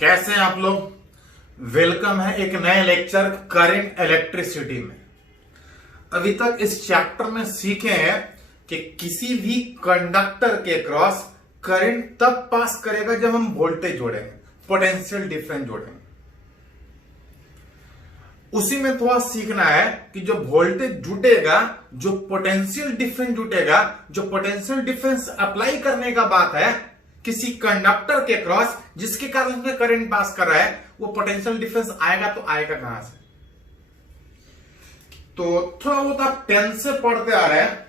कैसे हैं आप लोग। वेलकम है एक नए लेक्चर करंट इलेक्ट्रिसिटी में। अभी तक इस चैप्टर में सीखे हैं कि किसी भी कंडक्टर के क्रॉस करंट तब पास करेगा जब हम वोल्टेज जोड़ेंगे, पोटेंशियल डिफरेंस जोड़ेंगे। उसी में थोड़ा सीखना है कि जो वोल्टेज जुटेगा, जो पोटेंशियल डिफरेंस जुटेगा, जो पोटेंशियल डिफरेंस अप्लाई करने का बात है किसी कंडक्टर के क्रॉस जिसके कारण उसमें करंट पास कर रहा है, वो पोटेंशियल डिफरेंस आएगा तो आएगा कहां से। तो थोड़ा बहुत आप 10 से पढ़ते आ रहे हैं।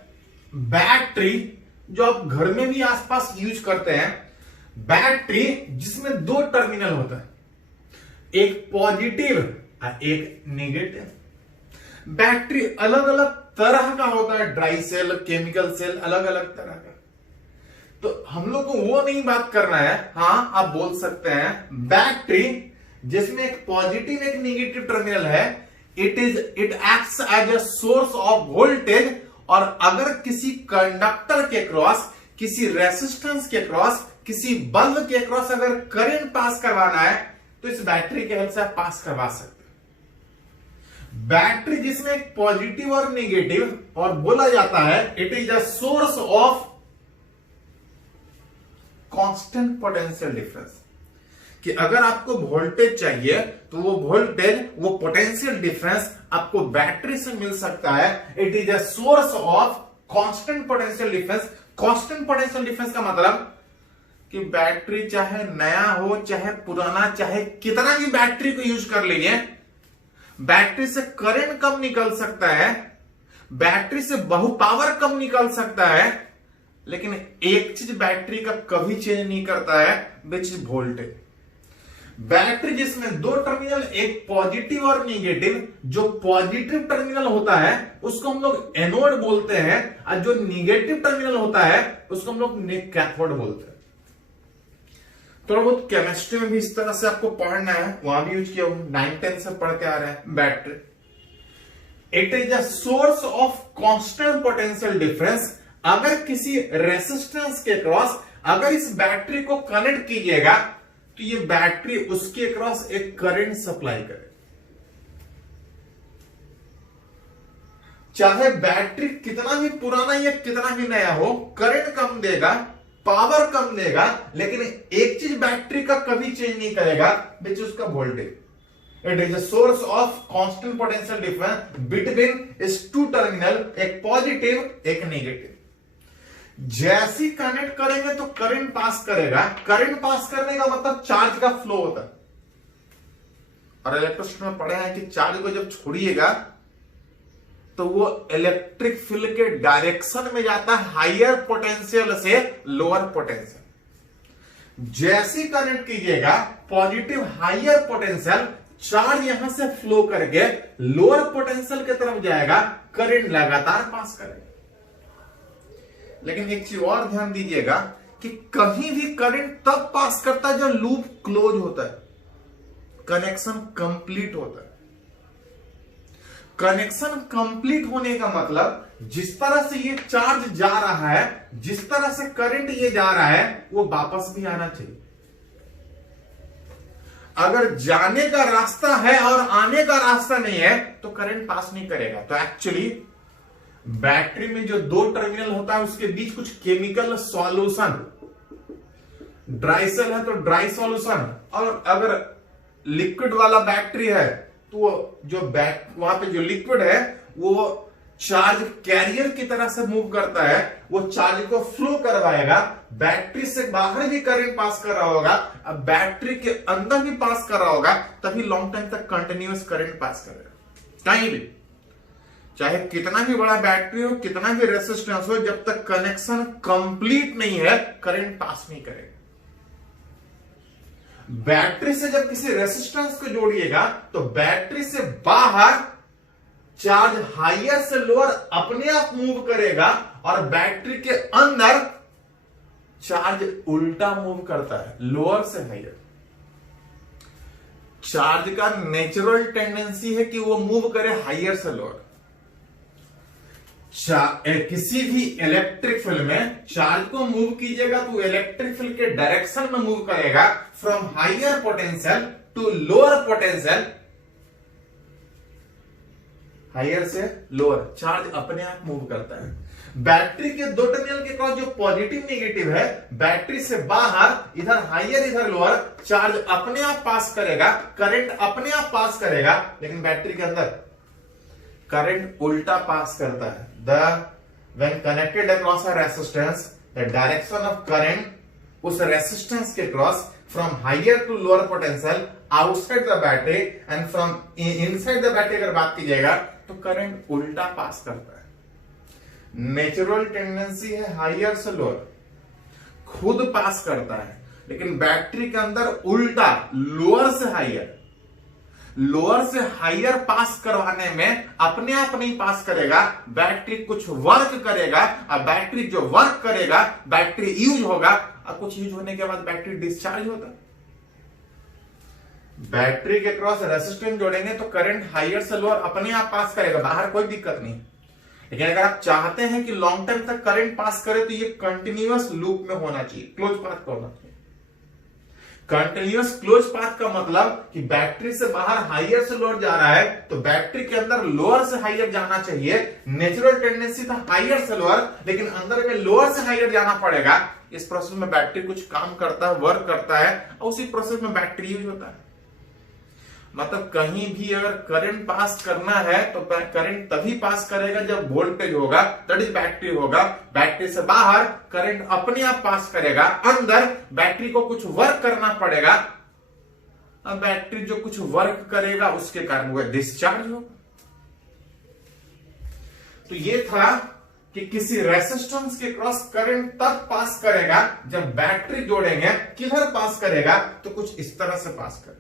बैटरी जो आप घर में भी आसपास यूज करते हैं, बैटरी जिसमें दो टर्मिनल होता है, एक पॉजिटिव और एक नेगेटिव। बैटरी अलग अलग तरह का होता है, ड्राई सेल, केमिकल सेल, अलग अलग तरह का। तो हम लोग को वो नहीं बात करना है। हां, आप बोल सकते हैं बैटरी जिसमें एक पॉजिटिव एक नेगेटिव टर्मिनल है, it acts as a source of voltage. और अगर किसी कंडक्टर के क्रॉस, किसी रेसिस्टेंस के क्रॉस, किसी बल्ब के क्रॉस अगर करंट पास करवाना है तो इस बैटरी के हेल्प से आप पास करवा सकते हैं। बैटरी जिसमें एक पॉजिटिव और नेगेटिव, और बोला जाता है it is a source of constant potential difference, कि अगर आपको वोल्टेज चाहिए तो वो वोल्टेज, वो पोटेंशियल डिफरेंस आपको बैटरी से मिल सकता है। It is a source of constant potential difference. Constant potential difference का मतलब कि बैटरी चाहे नया हो, चाहे पुराना, चाहे कितना भी बैटरी को यूज कर लीजिए, बैटरी से करंट कम निकल सकता है, बैटरी से बहु पावर कम निकल सकता है, लेकिन एक चीज बैटरी का कभी चेंज नहीं करता है, विच इज वोल्टेज। बैटरी जिसमें दो टर्मिनल, एक पॉजिटिव और नेगेटिव, जो पॉजिटिव टर्मिनल होता है उसको हम लोग एनोड बोलते हैं, और जो नेगेटिव टर्मिनल होता है उसको हम लोग कैथोड बोलते हैं। थोड़ा बहुत केमिस्ट्री में भी इस तरह से आपको पढ़ना है, वहां भी यूज किया 9-10 से पढ़ते आ रहे हैं। Battery it is a source of constant potential difference. अगर किसी रेसिस्टेंस के क्रॉस अगर इस बैटरी को कनेक्ट कीजिएगा तो ये बैटरी उसके क्रॉस एक करंट सप्लाई करे। चाहे बैटरी कितना भी पुराना या कितना भी नया हो, करंट कम देगा, पावर कम देगा, लेकिन एक चीज बैटरी का कभी चेंज नहीं करेगा, विच इज उसका voltage. It is a source of constant potential difference between इस टू टर्मिनल, एक पॉजिटिव एक नेगेटिव। जैसी कनेक्ट करेंगे तो करंट पास करेगा। करंट पास करने का मतलब चार्ज का फ्लो होता है, और इलेक्ट्रिसिटी में पढ़े हैं कि चार्ज को जब छोड़िएगा तो वो इलेक्ट्रिक फील्ड के डायरेक्शन में जाता है, हायर पोटेंशियल से लोअर पोटेंशियल। जैसी कनेक्ट कीजिएगा पॉजिटिव हायर पोटेंशियल, चार्ज यहां से फ्लो करके लोअर पोटेंशियल की तरफ जाएगा, करंट लगातार पास करेगा। लेकिन एक चीज और ध्यान दीजिएगा कि कहीं भी करंट तब पास करता है जब लूप क्लोज होता है, कनेक्शन कंप्लीट होता है। कनेक्शन कंप्लीट होने का मतलब जिस तरह से ये चार्ज जा रहा है, जिस तरह से करंट ये जा रहा है, वो वापस भी आना चाहिए। अगर जाने का रास्ता है और आने का रास्ता नहीं है तो करंट पास नहीं करेगा। तो एक्चुअली बैटरी में जो दो टर्मिनल होता है उसके बीच कुछ केमिकल सॉल्यूशन, ड्राई सेल है तो ड्राई सॉल्यूशन, और अगर लिक्विड वाला बैटरी है तो जो वहां पे जो लिक्विड है वो चार्ज कैरियर की तरह से मूव करता है, वो चार्ज को फ्लो करवाएगा। बैटरी से बाहर भी करंट पास कर रहा होगा, अब बैटरी के अंदर भी पास कर रहा होगा, तभी लॉन्ग टाइम तक कंटिन्यूअस करंट पास करेगा। कहीं भी चाहे कितना भी बड़ा बैटरी हो, कितना भी रेसिस्टेंस हो, जब तक कनेक्शन कंप्लीट नहीं है करंट पास नहीं करेगा। बैटरी से जब किसी रेसिस्टेंस को जोड़िएगा तो बैटरी से बाहर चार्ज हायर से लोअर अपने आप मूव करेगा, और बैटरी के अंदर चार्ज उल्टा मूव करता है, लोअर से हायर। चार्ज का नेचुरल टेंडेंसी है कि वो मूव करे हायर से लोअर। किसी भी इलेक्ट्रिक फील्ड में चार्ज को मूव कीजिएगा तो इलेक्ट्रिक फील्ड के डायरेक्शन में मूव करेगा from higher potential to lower potential, higher से लोअर चार्ज अपने आप मूव करता है। बैटरी के दो टर्मिनल के क्रॉस जो पॉजिटिव नेगेटिव है, बैटरी से बाहर इधर हायर इधर लोअर चार्ज अपने आप पास करेगा, करंट अपने आप पास करेगा, लेकिन बैटरी के अंदर करंट उल्टा पास करता है। when connected across a resistance, the direction of current उस रेसिस्टेंस के cross from higher to lower potential outside the battery and from inside the battery अगर बात कीजिएगा तो करंट उल्टा पास करता है। नेचुरल टेंडेंसी है हायर से लोअर, खुद पास करता है, लेकिन बैटरी के अंदर उल्टा लोअर से हायर, लोअर से हायर पास करवाने में अपने आप नहीं पास करेगा, बैटरी कुछ वर्क करेगा, और बैटरी जो वर्क करेगा बैटरी यूज होगा, और कुछ यूज होने के बाद बैटरी डिस्चार्ज होता है। बैटरी के क्रॉस रेसिस्टेंस जोड़ेंगे तो करंट हायर से लोअर अपने आप पास करेगा, बाहर कोई दिक्कत नहीं। लेकिन अगर आप चाहते हैं कि लॉन्ग टाइम तक करंट पास करे तो ये कंटिन्यूअस लूप में होना चाहिए, क्लोज पाथ का होना चाहिए। कंटिन्यूअस क्लोज पाथ का मतलब कि बैटरी से बाहर हायर से लोअर जा रहा है तो बैटरी के अंदर लोअर से हायर जाना चाहिए। नेचुरल टेंडेंसी था हायर से लोअर, लेकिन अंदर में लोअर से हायर जाना पड़ेगा। इस प्रोसेस में बैटरी कुछ काम करता है, वर्क करता है, और उसी प्रोसेस में बैटरी यूज होता है। मतलब कहीं भी अगर करंट पास करना है तो करंट तभी पास करेगा जब वोल्टेज होगा, दैट इज बैटरी होगा। बैटरी से बाहर करंट अपने आप पास करेगा, अंदर बैटरी को कुछ वर्क करना पड़ेगा। अब बैटरी जो कुछ वर्क करेगा उसके कारण वह डिस्चार्ज होगा। तो ये था कि किसी रेसिस्टेंस के क्रॉस करंट तब पास करेगा जब बैटरी जोड़ेंगे, किधर पास करेगा तो कुछ इस तरह से पास करेगा।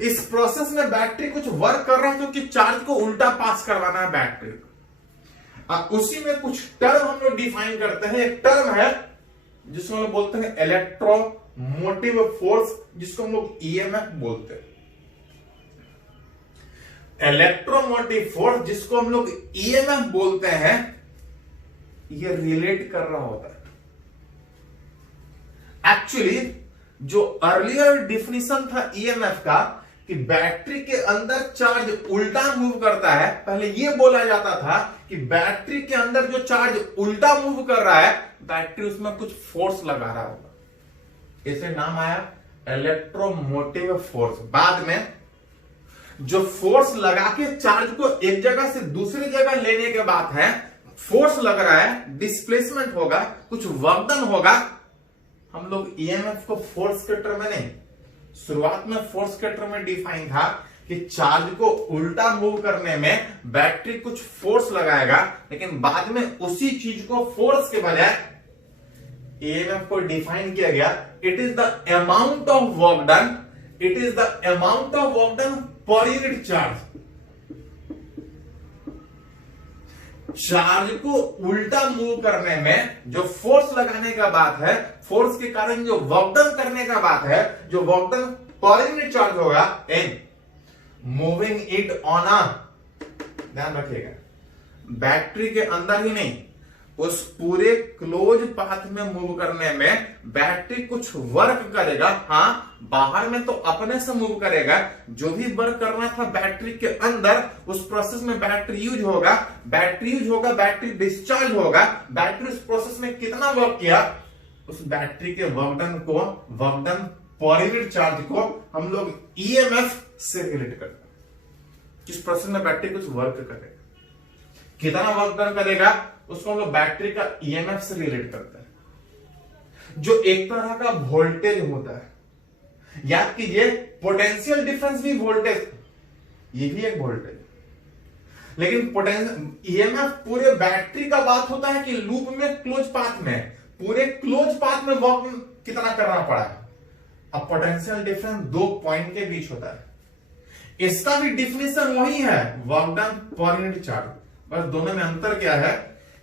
इस प्रोसेस में बैटरी कुछ वर्क कर रहा है क्योंकि चार्ज को उल्टा पास करवाना है बैटरी को। उसी में कुछ टर्म हम लोग डिफाइन करते हैं। एक टर्म है जिसको हम लोग बोलते हैं इलेक्ट्रोमोटिव फोर्स, जिसको हम लोग ईएमएफ बोलते हैं। इलेक्ट्रोमोटिव फोर्स जिसको हम लोग ईएमएफ बोलते हैं, ये रिलेट कर रहा होता है। एक्चुअली जो अर्लियर डिफिनीशन था ईएमएफ का कि बैटरी के अंदर चार्ज उल्टा मूव करता है, पहले यह बोला जाता था कि बैटरी के अंदर जो चार्ज उल्टा मूव कर रहा है, बैटरी उसमें कुछ फोर्स लगा रहा होगा, इसे नाम आया इलेक्ट्रोमोटिव फोर्स। बाद में जो फोर्स लगा के चार्ज को एक जगह से दूसरी जगह लेने के बाद है, फोर्स लग रहा है, डिस्प्लेसमेंट होगा, कुछ वर्कडन होगा। हम लोग ईएमएफ को फोर्स के टर्म में नहीं, शुरुआत में फोर्स के टर्म में डिफाइन था कि चार्ज को उल्टा मूव करने में बैटरी कुछ फोर्स लगाएगा, लेकिन बाद में उसी चीज को फोर्स के बजाय ईएमएफ को डिफाइन किया गया, it is the amount of work done, it is the amount of work done per unit charge. Charge को उल्टा मूव करने में जो फोर्स लगाने का बात है, फोर्स के कारण जो वर्कडन करने का बात है, जो वर्कडन पर यूनिट चार्ज होगा in moving it on a, ध्यान रखिएगा, बैटरी के अंदर ही नहीं, उस पूरे क्लोज पाथ में मूव करने में बैटरी कुछ वर्क करेगा। हाँ, बाहर में तो अपने से मूव करेगा, जो भी वर्क करना था बैटरी के अंदर, उस प्रोसेस में बैटरी यूज होगा, बैटरी डिस्चार्ज होगा। बैटरी उस प्रोसेस में कितना वर्क किया, उस बैटरी के वर्कडन पर यूनिट चार्ज को हम लोग ईएमएफ से रिलेट करते हैं। इस प्रोसेस में बैटरी कुछ वर्क करेगा, कितना वर्क डन करेगा उसको हम लोग बैटरी का ईएमएफ से रिलेट करते हैं, जो एक तरह का वोल्टेज होता है। याद कीजिए, पोटेंशियल डिफरेंस भी वोल्टेज, ये भी एक वोल्टेज, लेकिन ईएमएफ पूरे बैटरी का बात होता है कि लूप में क्लोज पाथ में, पूरे क्लोज पाथ में वर्क कितना करना पड़ा है। अब पोटेंशियल डिफरेंस दो पॉइंट के बीच होता है, इसका भी डिफिनेशन वही है, work done per unit charge, बस दोनों में अंतर क्या है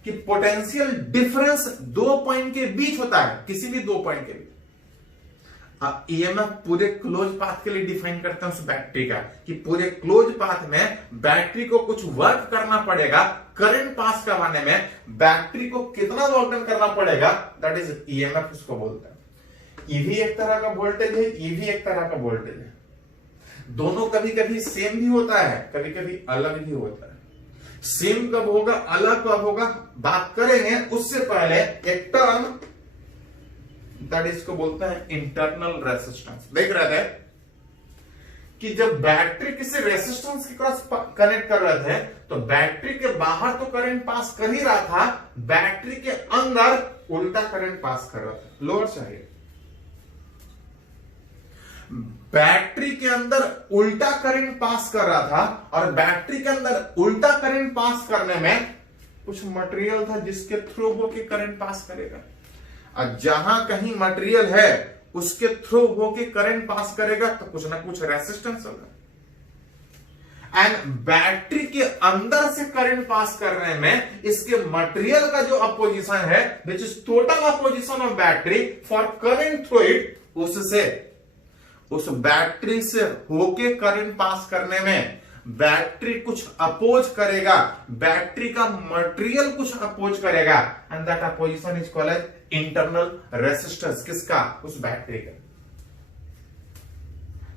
कि पोटेंशियल डिफरेंस दो पॉइंट के बीच होता है, किसी भी दो पॉइंट के बीच। ईएमएफ पूरे क्लोज पाथ के लिए डिफाइन करते हैं उस बैटरी का, कि पूरे क्लोज पाथ में बैटरी को कुछ वर्क करना पड़ेगा, करंट पास करवाने में बैटरी को कितना वर्क डन करना पड़ेगा, दैट इज ईएमएफ उसको बोलते हैं। ईवी एक तरह का वोल्टेज है, ईवी एक तरह का वोल्टेज है। दोनों कभी कभी सेम भी होता है, कभी कभी अलग भी होता है। सेम कब होगा, अलग कब होगा, बात करेंगे। उससे पहले एक टर्म दैट इसको बोलते हैं इंटरनल रेसिस्टेंस। देख रहे थे कि जब बैटरी किसी रेसिस्टेंस के क्रॉस कनेक्ट कर रहे थे तो बैटरी के बाहर तो करंट पास कर ही रहा था, बैटरी के अंदर उल्टा करंट पास कर रहा था। लोअर चाहिए, बैटरी के अंदर उल्टा करंट पास कर रहा था, और बैटरी के अंदर उल्टा करंट पास करने में कुछ मटेरियल था जिसके थ्रू होके करंट पास करेगा। और जहां कहीं मटेरियल है उसके थ्रू होके करंट पास करेगा तो कुछ ना कुछ रेसिस्टेंस होगा। एंड बैटरी के अंदर से करंट पास करने में इसके मटेरियल का जो अपोजिशन है, which is total opposition of battery for current through it, उससे उस बैटरी से होके करंट पास करने में बैटरी कुछ अपोज करेगा, बैटरी का मटेरियल कुछ अपोज करेगा, and that opposition is called as internal resistance. किसका? उस बैटरी का,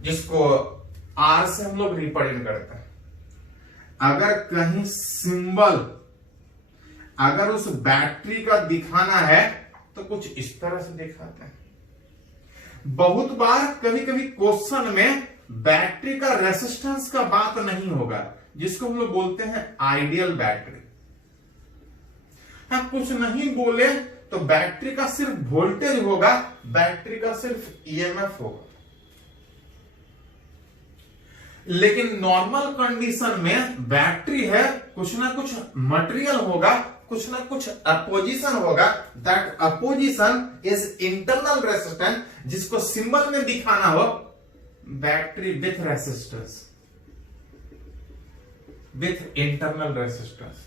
जिसको आर से हम लोग रिप्रेजेंट करते हैं। अगर कहीं सिंबल अगर उस बैटरी का दिखाना है तो कुछ इस तरह से दिखाते हैं। बहुत बार कभी कभी क्वेश्चन में बैटरी का रेसिस्टेंस का बात नहीं होगा, जिसको हम लोग बोलते हैं आइडियल बैटरी। हाँ, कुछ नहीं बोले तो बैटरी का सिर्फ वोल्टेज होगा, बैटरी का सिर्फ ईएमएफ होगा। लेकिन नॉर्मल कंडीशन में बैटरी है, कुछ ना कुछ मटेरियल होगा, कुछ ना कुछ अपोजिशन होगा। That opposition is internal resistance, जिसको सिंबल में दिखाना हो battery with resistance, with internal resistance.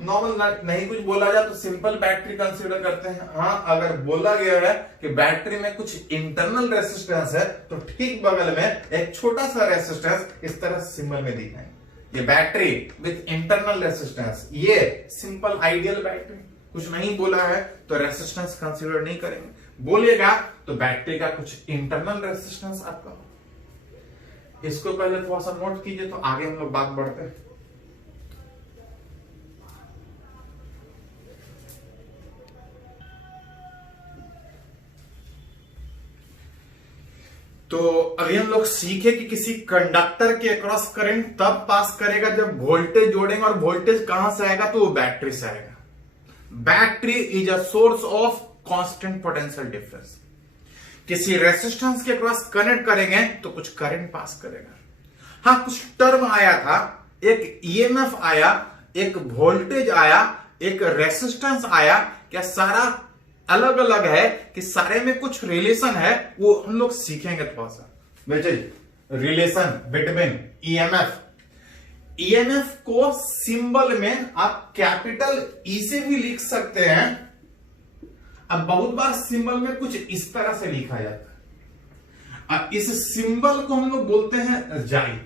Normal नहीं कुछ बोला जाए तो सिंपल बैटरी कंसीडर करते हैं। हाँ, अगर बोला गया है कि बैटरी में कुछ इंटरनल रेसिस्टेंस है तो ठीक बगल में एक छोटा सा रेसिस्टेंस इस तरह सिंबल में दिखाएंगे, ये बैटरी विथ इंटरनल रेसिस्टेंस, ये सिंपल आइडियल बैटरी। कुछ नहीं बोला है तो रेसिस्टेंस कंसीडर नहीं करेंगे, बोलेगा तो बैटरी का कुछ इंटरनल रेसिस्टेंस आपका। इसको पहले थोड़ा सा नोट कीजिए तो आगे हम लोग बात बढ़ते हैं। तो अभी हम लोग सीखे कि किसी कंडक्टर के अक्रॉस करंट तब पास करेगा जब वोल्टेज जोड़ेंगे, और वोल्टेज कहां से आएगा तो वो बैटरी से आएगा। Battery is a source of constant potential difference. किसी रेसिस्टेंस के अक्रॉस कनेक्ट करेंगे तो कुछ करंट पास करेगा। हाँ, कुछ टर्म आया था, एक ईएमएफ आया, एक वोल्टेज आया, एक रेसिस्टेंस आया। क्या सारा अलग अलग है कि सारे में कुछ रिलेशन है, वो हम लोग सीखेंगे थोड़ा सा। रिलेशन बिटवीन ईएमएफ, ईएमएफ को सिंबल में आप कैपिटल ई से भी लिख सकते हैं। अब बहुत बार सिंबल में कुछ इस तरह से लिखा जाता है, अब इस सिंबल को हम लोग बोलते हैं जाई।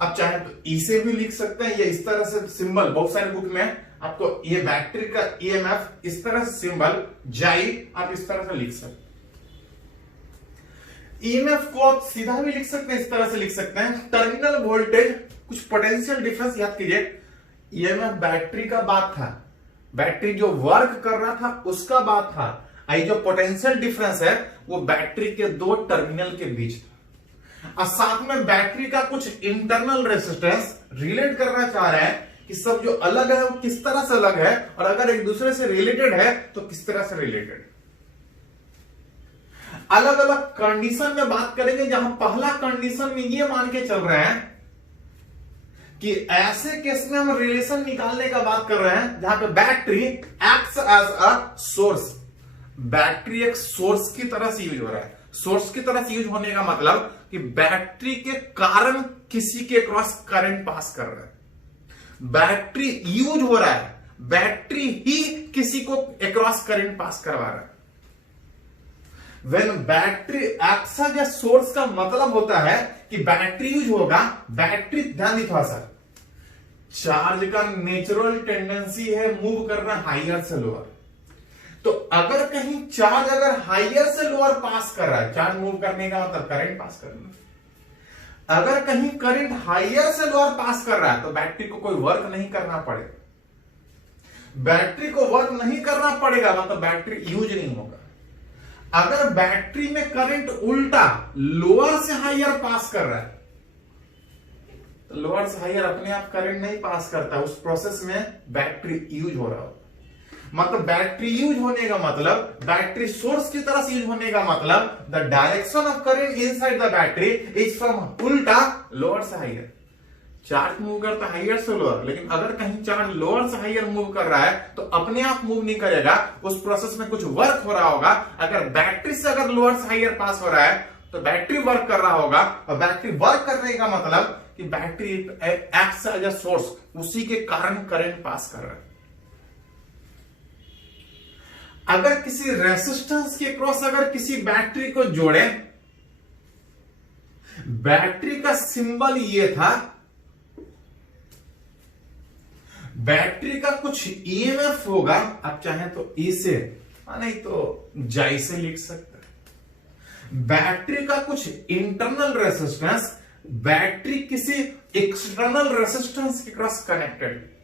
अब चाहे तो ई से भी लिख सकते हैं, या इस तरह से सिंबल बहुत सारे बुक में आपको ये बैटरी का ईएमएफ इस तरह से सिंबल जाई आप इस तरह से लिख सकते हैं। ईएमएफ को आप सीधा भी लिख सकते हैं, इस तरह से लिख सकते हैं। टर्मिनल वोल्टेज, कुछ पोटेंशियल डिफरेंस याद कीजिए। ईएमएफ बैटरी का बात था, बैटरी जो वर्क कर रहा था उसका बात था। आई जो पोटेंशियल डिफरेंस है वो बैटरी के दो टर्मिनल के बीच था, और साथ में बैटरी का कुछ इंटरनल रेसिस्टेंस रिलेट करना चाह रहे हैं कि सब जो अलग है वो किस तरह से अलग है, और अगर एक दूसरे से रिलेटेड है तो किस तरह से रिलेटेड। अलग अलग कंडीशन में बात करेंगे, जहां पहला कंडीशन में ये मान के चल रहे हैं कि ऐसे केस में हम रिलेशन निकालने का बात कर रहे हैं जहां पे battery acts as a source. Battery एक सोर्स की तरह से यूज हो रहा है। सोर्स की तरह से यूज होने का मतलब कि बैटरी के कारण किसी के क्रॉस करंट पास कर रहा है। बैटरी यूज हो रहा है, बैटरी ही किसी को अक्रॉस करंट पास करवा रहा है। When battery acts as a source का मतलब होता है कि बैटरी यूज होगा। बैटरी, ध्यान दी थोड़ा सा, चार्ज का नेचुरल टेंडेंसी है मूव करना हाइयर से लोअर। तो अगर कहीं चार्ज अगर हाइयर से लोअर पास कर रहा है, चार्ज मूव करने का मतलब करंट पास करना। अगर कहीं करंट हाइयर से लोअर पास कर रहा है तो बैटरी को कोई वर्क नहीं करना पड़ेगा। बैटरी को वर्क नहीं करना पड़ेगा मतलब बैटरी यूज नहीं होगा। अगर बैटरी में करंट उल्टा लोअर से हाइयर पास कर रहा है तो लोअर से हाइयर अपने आप करंट नहीं पास करता, उस प्रोसेस में बैटरी यूज हो रहा होगा। मतलब बैटरी यूज होने का मतलब, बैटरी सोर्स की तरह से यूज होने का मतलब the direction of current inside the battery is from उल्टा लोअर से हाइयर। चार्ज मूव करता है हाइयर से लोअर, लेकिन अगर कहीं चार्ज लोअर से हाइयर मूव कर रहा है तो अपने आप मूव नहीं करेगा, उस प्रोसेस में कुछ वर्क हो रहा होगा। अगर बैटरी से अगर लोअर से हाइयर पास हो रहा है तो बैटरी वर्क कर रहा होगा, और बैटरी वर्क करने का मतलब कि battery acts as a source, उसी के कारण करंट पास कर रहा है। अगर किसी रेसिस्टेंस के क्रॉस अगर किसी बैटरी को जोड़े, बैटरी का सिंबल ये था, बैटरी का कुछ ईएमएफ होगा, आप चाहें तो ई से नहीं तो जाई से लिख सकते हैं। बैटरी का कुछ इंटरनल रेसिस्टेंस, बैटरी किसी एक्सटर्नल रेसिस्टेंस के क्रॉस कनेक्टेड।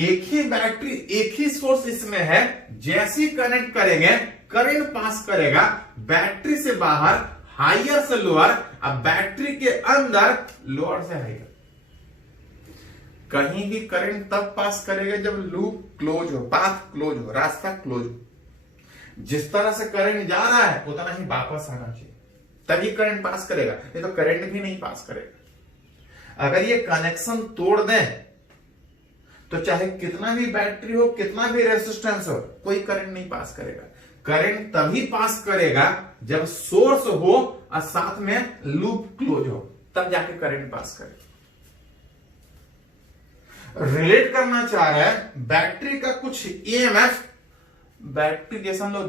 एक ही बैटरी, एक ही सोर्स इसमें है, जैसे ही कनेक्ट करेंगे करंट पास करेगा बैटरी से बाहर हाइयर से लोअर, अब बैटरी के अंदर लोअर से हाइयर। कहीं भी करंट तब पास करेगा जब लूप क्लोज हो, पाथ क्लोज हो, रास्ता क्लोज हो। जिस तरह से करंट जा रहा है उतना ही वापस आना चाहिए, तभी करंट पास करेगा, नहीं तो करंट भी नहीं पास करेगा। अगर ये कनेक्शन तोड़ दें तो चाहे कितना भी बैटरी हो, कितना भी रेजिस्टेंस हो, कोई करंट नहीं पास करेगा। करंट तभी पास करेगा जब सोर्स हो और साथ में लूप क्लोज हो, तब जाके करंट पास करेगा। रिलेट करना चाह रहा है बैटरी का कुछ ईएमएफ, बैटरी जैसे हम लोग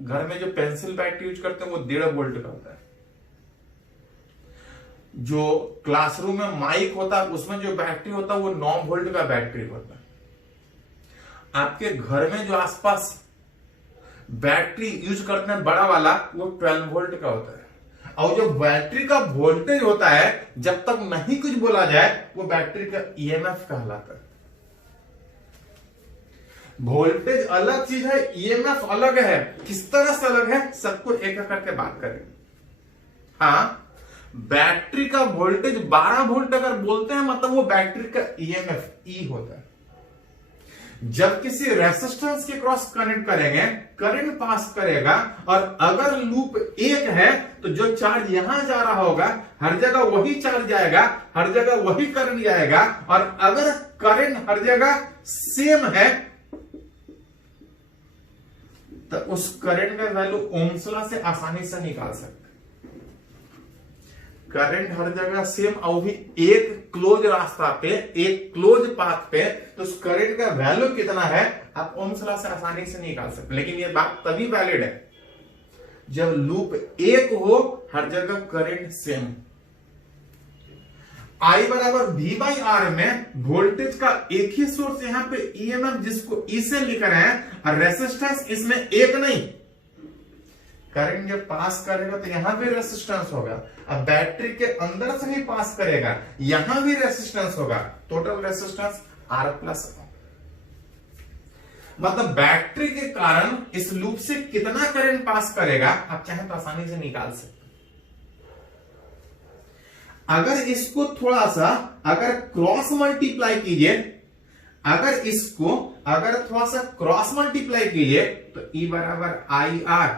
घर में जो पेंसिल बैटरी यूज करते हैं वो 1.5 वोल्ट का होता है। जो क्लासरूम में माइक होता है उसमें जो बैटरी होता है वो 9 वोल्ट का बैटरी होता है। आपके घर में जो आसपास बैटरी यूज करते हैं बड़ा वाला, वो 12 वोल्ट का होता है। और जो बैटरी का वोल्टेज होता है जब तक नहीं कुछ बोला जाए वो बैटरी का ईएमएफ कहलाता है। वोल्टेज अलग चीज है, ईएमएफ अलग है। किस तरह से अलग है सबको एक एक करके बात करेंगे। हाँ, बैटरी का वोल्टेज 12 वोल्ट अगर बोलते हैं मतलब वो बैटरी का ईएमएफ ई होता है। जब किसी रेसिस्टेंस के क्रॉस कनेक्ट करेंगे करंट पास करेगा, और अगर लूप 1 है तो जो चार्ज यहां जा रहा होगा हर जगह वही चार्ज जाएगा, हर जगह वही करंट जाएगा। और अगर करंट हर जगह सेम है तो उस करंट का वैल्यू ओम्स लॉ से आसानी से निकाल सकते। करंट हर जगह सेम और भी एक क्लोज रास्ता पे, एक क्लोज पाथ पे, तो उस करंट का वैल्यू कितना है आप ओम्स लॉ से आसानी से निकाल सकते। लेकिन ये बात तभी वैलिड है जब लूप 1 हो, हर जगह करंट सेम। I बराबर V/R में वोल्टेज का एक ही सोर्स यहां पे ईएमएफ जिसको ई से लिख रहे हैं, और रेसिस्टेंस इसमें एक नहीं। करंट जब पास करेगा तो यहां भी रेसिस्टेंस होगा, अब बैटरी के अंदर से भी पास करेगा, यहां भी रेसिस्टेंस होगा। Total resistance R+। मतलब बैटरी के कारण इस लूप से कितना करंट पास करेगा आप चाहे तो आसानी से निकाल सकते। अगर इसको थोड़ा सा अगर क्रॉस मल्टीप्लाई कीजिए, अगर थोड़ा सा क्रॉस मल्टीप्लाई कीजिए तो E बराबर IR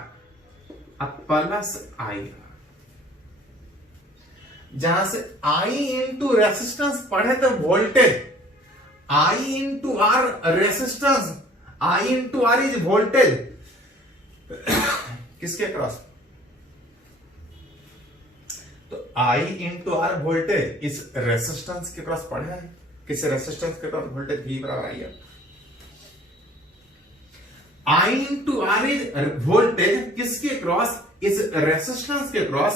प्लस IR, जहां से I इंटू रेसिस्टेंस पढ़े तो voltage, I into R resistance, I into R is voltage. किसके क्रॉस? तो I इंटू R वोल्टेज इस रेसिस्टेंस के क्रॉस पढ़ा है। किस रेसिस्टेंस के क्रॉस वोल्टेज V बराबर IR। I into R is voltage किसके क्रॉस, इस रेसिस्टेंस के cross,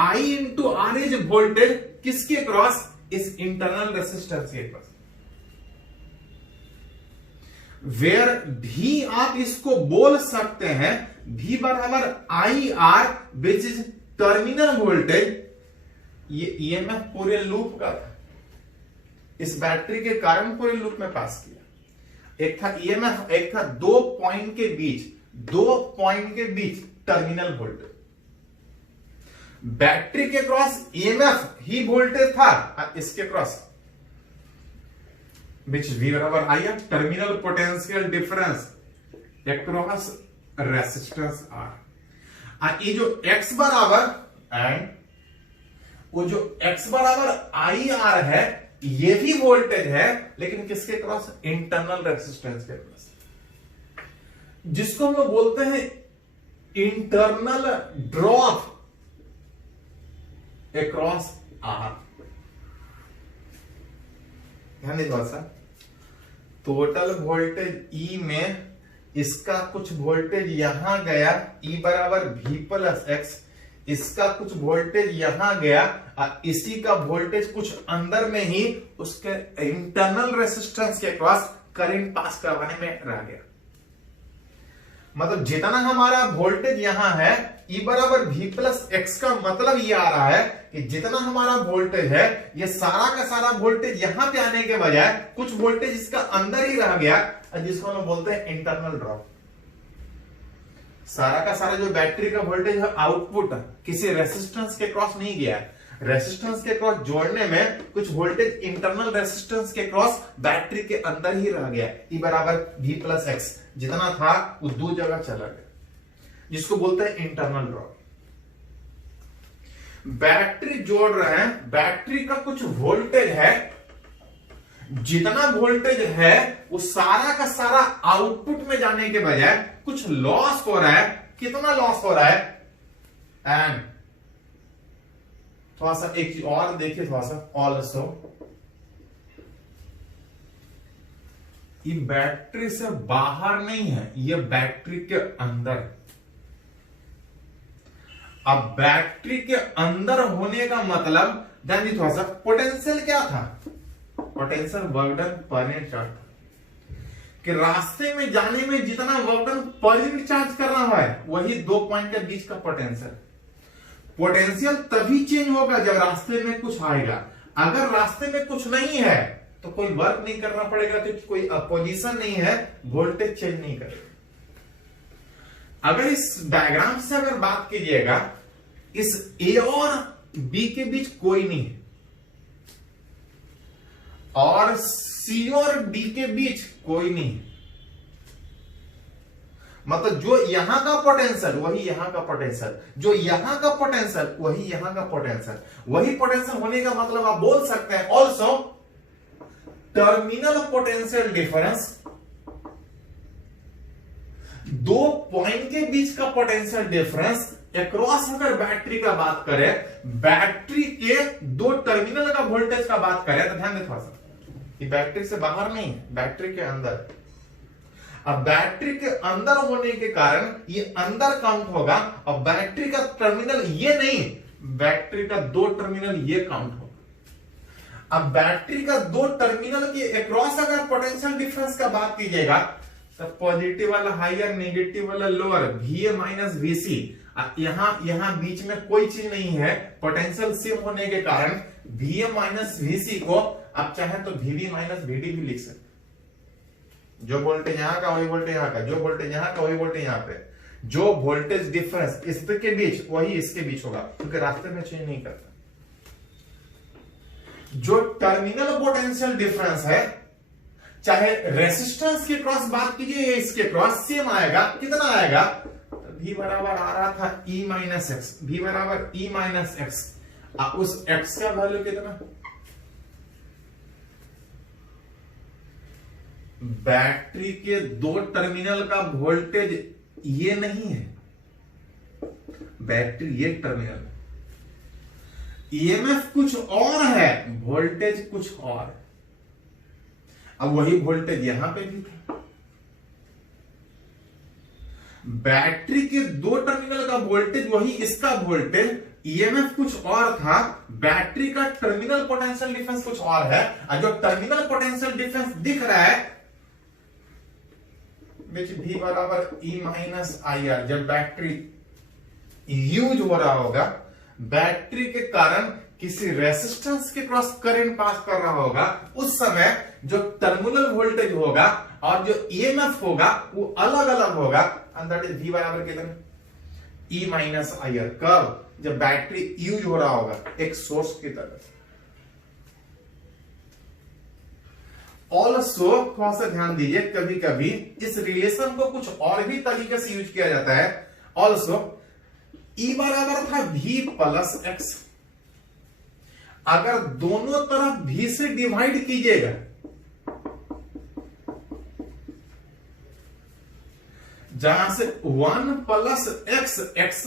I into R is voltage किसके क्रॉस, इस इंटरनल रेसिस्टेंस के क्रॉस। वेयर भी आप इसको बोल सकते हैं भी बराबर I R which is terminal voltage. ये ईएमएफ पूरे लूप का था, इस बैटरी के कारण पूरे लूप में पास किया। एक था ईएमएफ, एक था दो पॉइंट के बीच टर्मिनल वोल्टेज। बैटरी के क्रॉस ईएमएफ ही वोल्टेज था, इसके क्रॉस विच वी बराबर I R terminal potential difference across resistance R. ये जो x बराबर एंड वो जो x बराबर आई आर है ये भी वोल्टेज है, लेकिन किसके क्रॉस, इंटरनल रेसिस्टेंस के क्रॉस, जिसको हम लोग बोलते हैं इंटरनल ड्रॉप अक्रॉस आर। ध्यान दीजिए सर, टोटल वोल्टेज ई में इसका कुछ वोल्टेज यहां गया, ई बराबर वी प्लस एक्स, इसका कुछ वोल्टेज यहां गया और इसी का वोल्टेज कुछ अंदर में ही उसके इंटरनल रेसिस्टेंस के क्रॉस करंट पास करवाने में रह गया। मतलब जितना हमारा वोल्टेज यहां है ई बराबर वी प्लस एक्स का मतलब ये आ रहा है कि जितना हमारा वोल्टेज है ये सारा का सारा वोल्टेज यहां पे आने के बजाय कुछ वोल्टेज इसका अंदर ही रह गया, जिसको हम बोलते हैं इंटरनल ड्रॉप। सारा का सारा जो बैटरी का वोल्टेज है आउटपुट किसी रेसिस्टेंस के क्रॉस नहीं गया, रेसिस्टेंस के क्रॉस जोड़ने में कुछ वोल्टेज इंटरनल रेसिस्टेंस के क्रॉस बैटरी के अंदर ही रह गया। ई बराबर वी प्लस एक्स जितना था वो दो जगह चला गया, जिसको बोलते हैं इंटरनल ड्रॉप। बैटरी जोड़ रहे हैं, बैटरी का कुछ वोल्टेज है, जितना वोल्टेज है वो सारा का सारा आउटपुट में जाने के बजाय कुछ लॉस हो रहा है। कितना लॉस हो रहा है, एंड थोड़ा सा एक चीज और देखिए, थोड़ा सा ऑल्सो ये बैटरी से बाहर नहीं है, ये बैटरी के अंदर। अब बैटरी के अंदर होने का मतलब ध्यान दीजिए थोड़ा सा, पोटेंशियल क्या था, potential work done per unit charge कि रास्ते में जाने में जितना work done per unit charge करना है वही दो पॉइंट के बीच का पोटेंशियल। पोटेंशियल तभी चेंज होगा जब रास्ते में कुछ आएगा, अगर रास्ते में कुछ नहीं है तो कोई वर्क नहीं करना पड़ेगा, क्योंकि कोई अपोजिशन नहीं है, वोल्टेज चेंज नहीं करेगा। अगर इस डायग्राम से अगर बात कीजिएगा, इस ए और बी के बीच कोई नहीं है और सी और डी के बीच कोई नहीं है, मतलब जो यहां का पोटेंशियल वही यहां का पोटेंशियल, जो यहां का पोटेंशियल वही यहां का पोटेंशियल। वही पोटेंशियल होने का मतलब आप बोल सकते हैं ऑल्सो टर्मिनल पोटेंशियल डिफरेंस, दो पॉइंट के बीच का पोटेंशियल डिफरेंस अक्रॉस। अगर बैटरी का बात करें, बैटरी के दो टर्मिनल का वोल्टेज का बात करें तो ध्यान दें थोड़ा सा, ये बैटरी से बाहर नहीं, बैटरी के अंदर। अब बैटरी के अंदर होने के कारण ये अंदर काउंट होगा, और बैटरी का टर्मिनल ये नहीं, बैटरी का दो टर्मिनल ये काउंट होगा। अब बैटरी का दो टर्मिनल के अक्रॉस अगर पोटेंशियल डिफरेंस का बात कीजिएगा तो पॉजिटिव वाला हाइयर, नेगेटिव वाला लोअर, VA माइनस VC, यहां बीच में कोई चीज नहीं है। पोटेंशियल सेम होने के कारण VA माइनस VC को आप चाहें तो VB माइनस VD भी लिख सकते। जो वोल्टेज यहां का वही वोल्टेज यहां का, जो वोल्टेज यहां का वही वोल्टेज यहां पे, जो वोल्टेज डिफरेंस इसके बीच वही इसके बीच होगा, क्योंकि रास्ते में चेंज नहीं करता। जो टर्मिनल पोटेंशियल डिफरेंस है, चाहे रेसिस्टेंस के क्रॉस बात कीजिए या इसके क्रॉस, सेम आएगा। कितना आएगा, V बराबर आ रहा था E माइनस एक्स, V बराबर E माइनस एक्स, उस x का वैल्यू कितना, बैटरी के दो टर्मिनल का वोल्टेज ये नहीं है, बैटरी ये टर्मिनल, ईएमएफ कुछ और है, वोल्टेज कुछ और। अब वही वोल्टेज यहां पे भी था, बैटरी के दो टर्मिनल का वोल्टेज वही इसका वोल्टेज, ईएमएफ कुछ और था, बैटरी का टर्मिनल पोटेंशियल डिफरेंस कुछ और है, और जो टर्मिनल पोटेंशियल डिफरेंस दिख रहा है विच V बराबर E माइनस आई आर, जब बैटरी यूज हो रहा होगा, बैटरी के कारण किसी रेसिस्टेंस के क्रॉस करंट पास कर रहा होगा, उस समय जो टर्मिनल वोल्टेज होगा और जो ईएमएफ होगा वो अलग अलग होगा, एंड दैट इज V बराबर कितना, E माइनस आई आर। कब? जब बैटरी यूज हो रहा होगा एक सोर्स की तरफ। ऑल्सो थोड़ा सा ध्यान दीजिए, कभी कभी इस रिलेशन को कुछ और भी तरीके से यूज किया जाता है। ऑल्सो E बराबर था V प्लस एक्स, अगर दोनों तरफ V से डिवाइड कीजिएगा, जहां से 1 प्लस एक्स, एक्स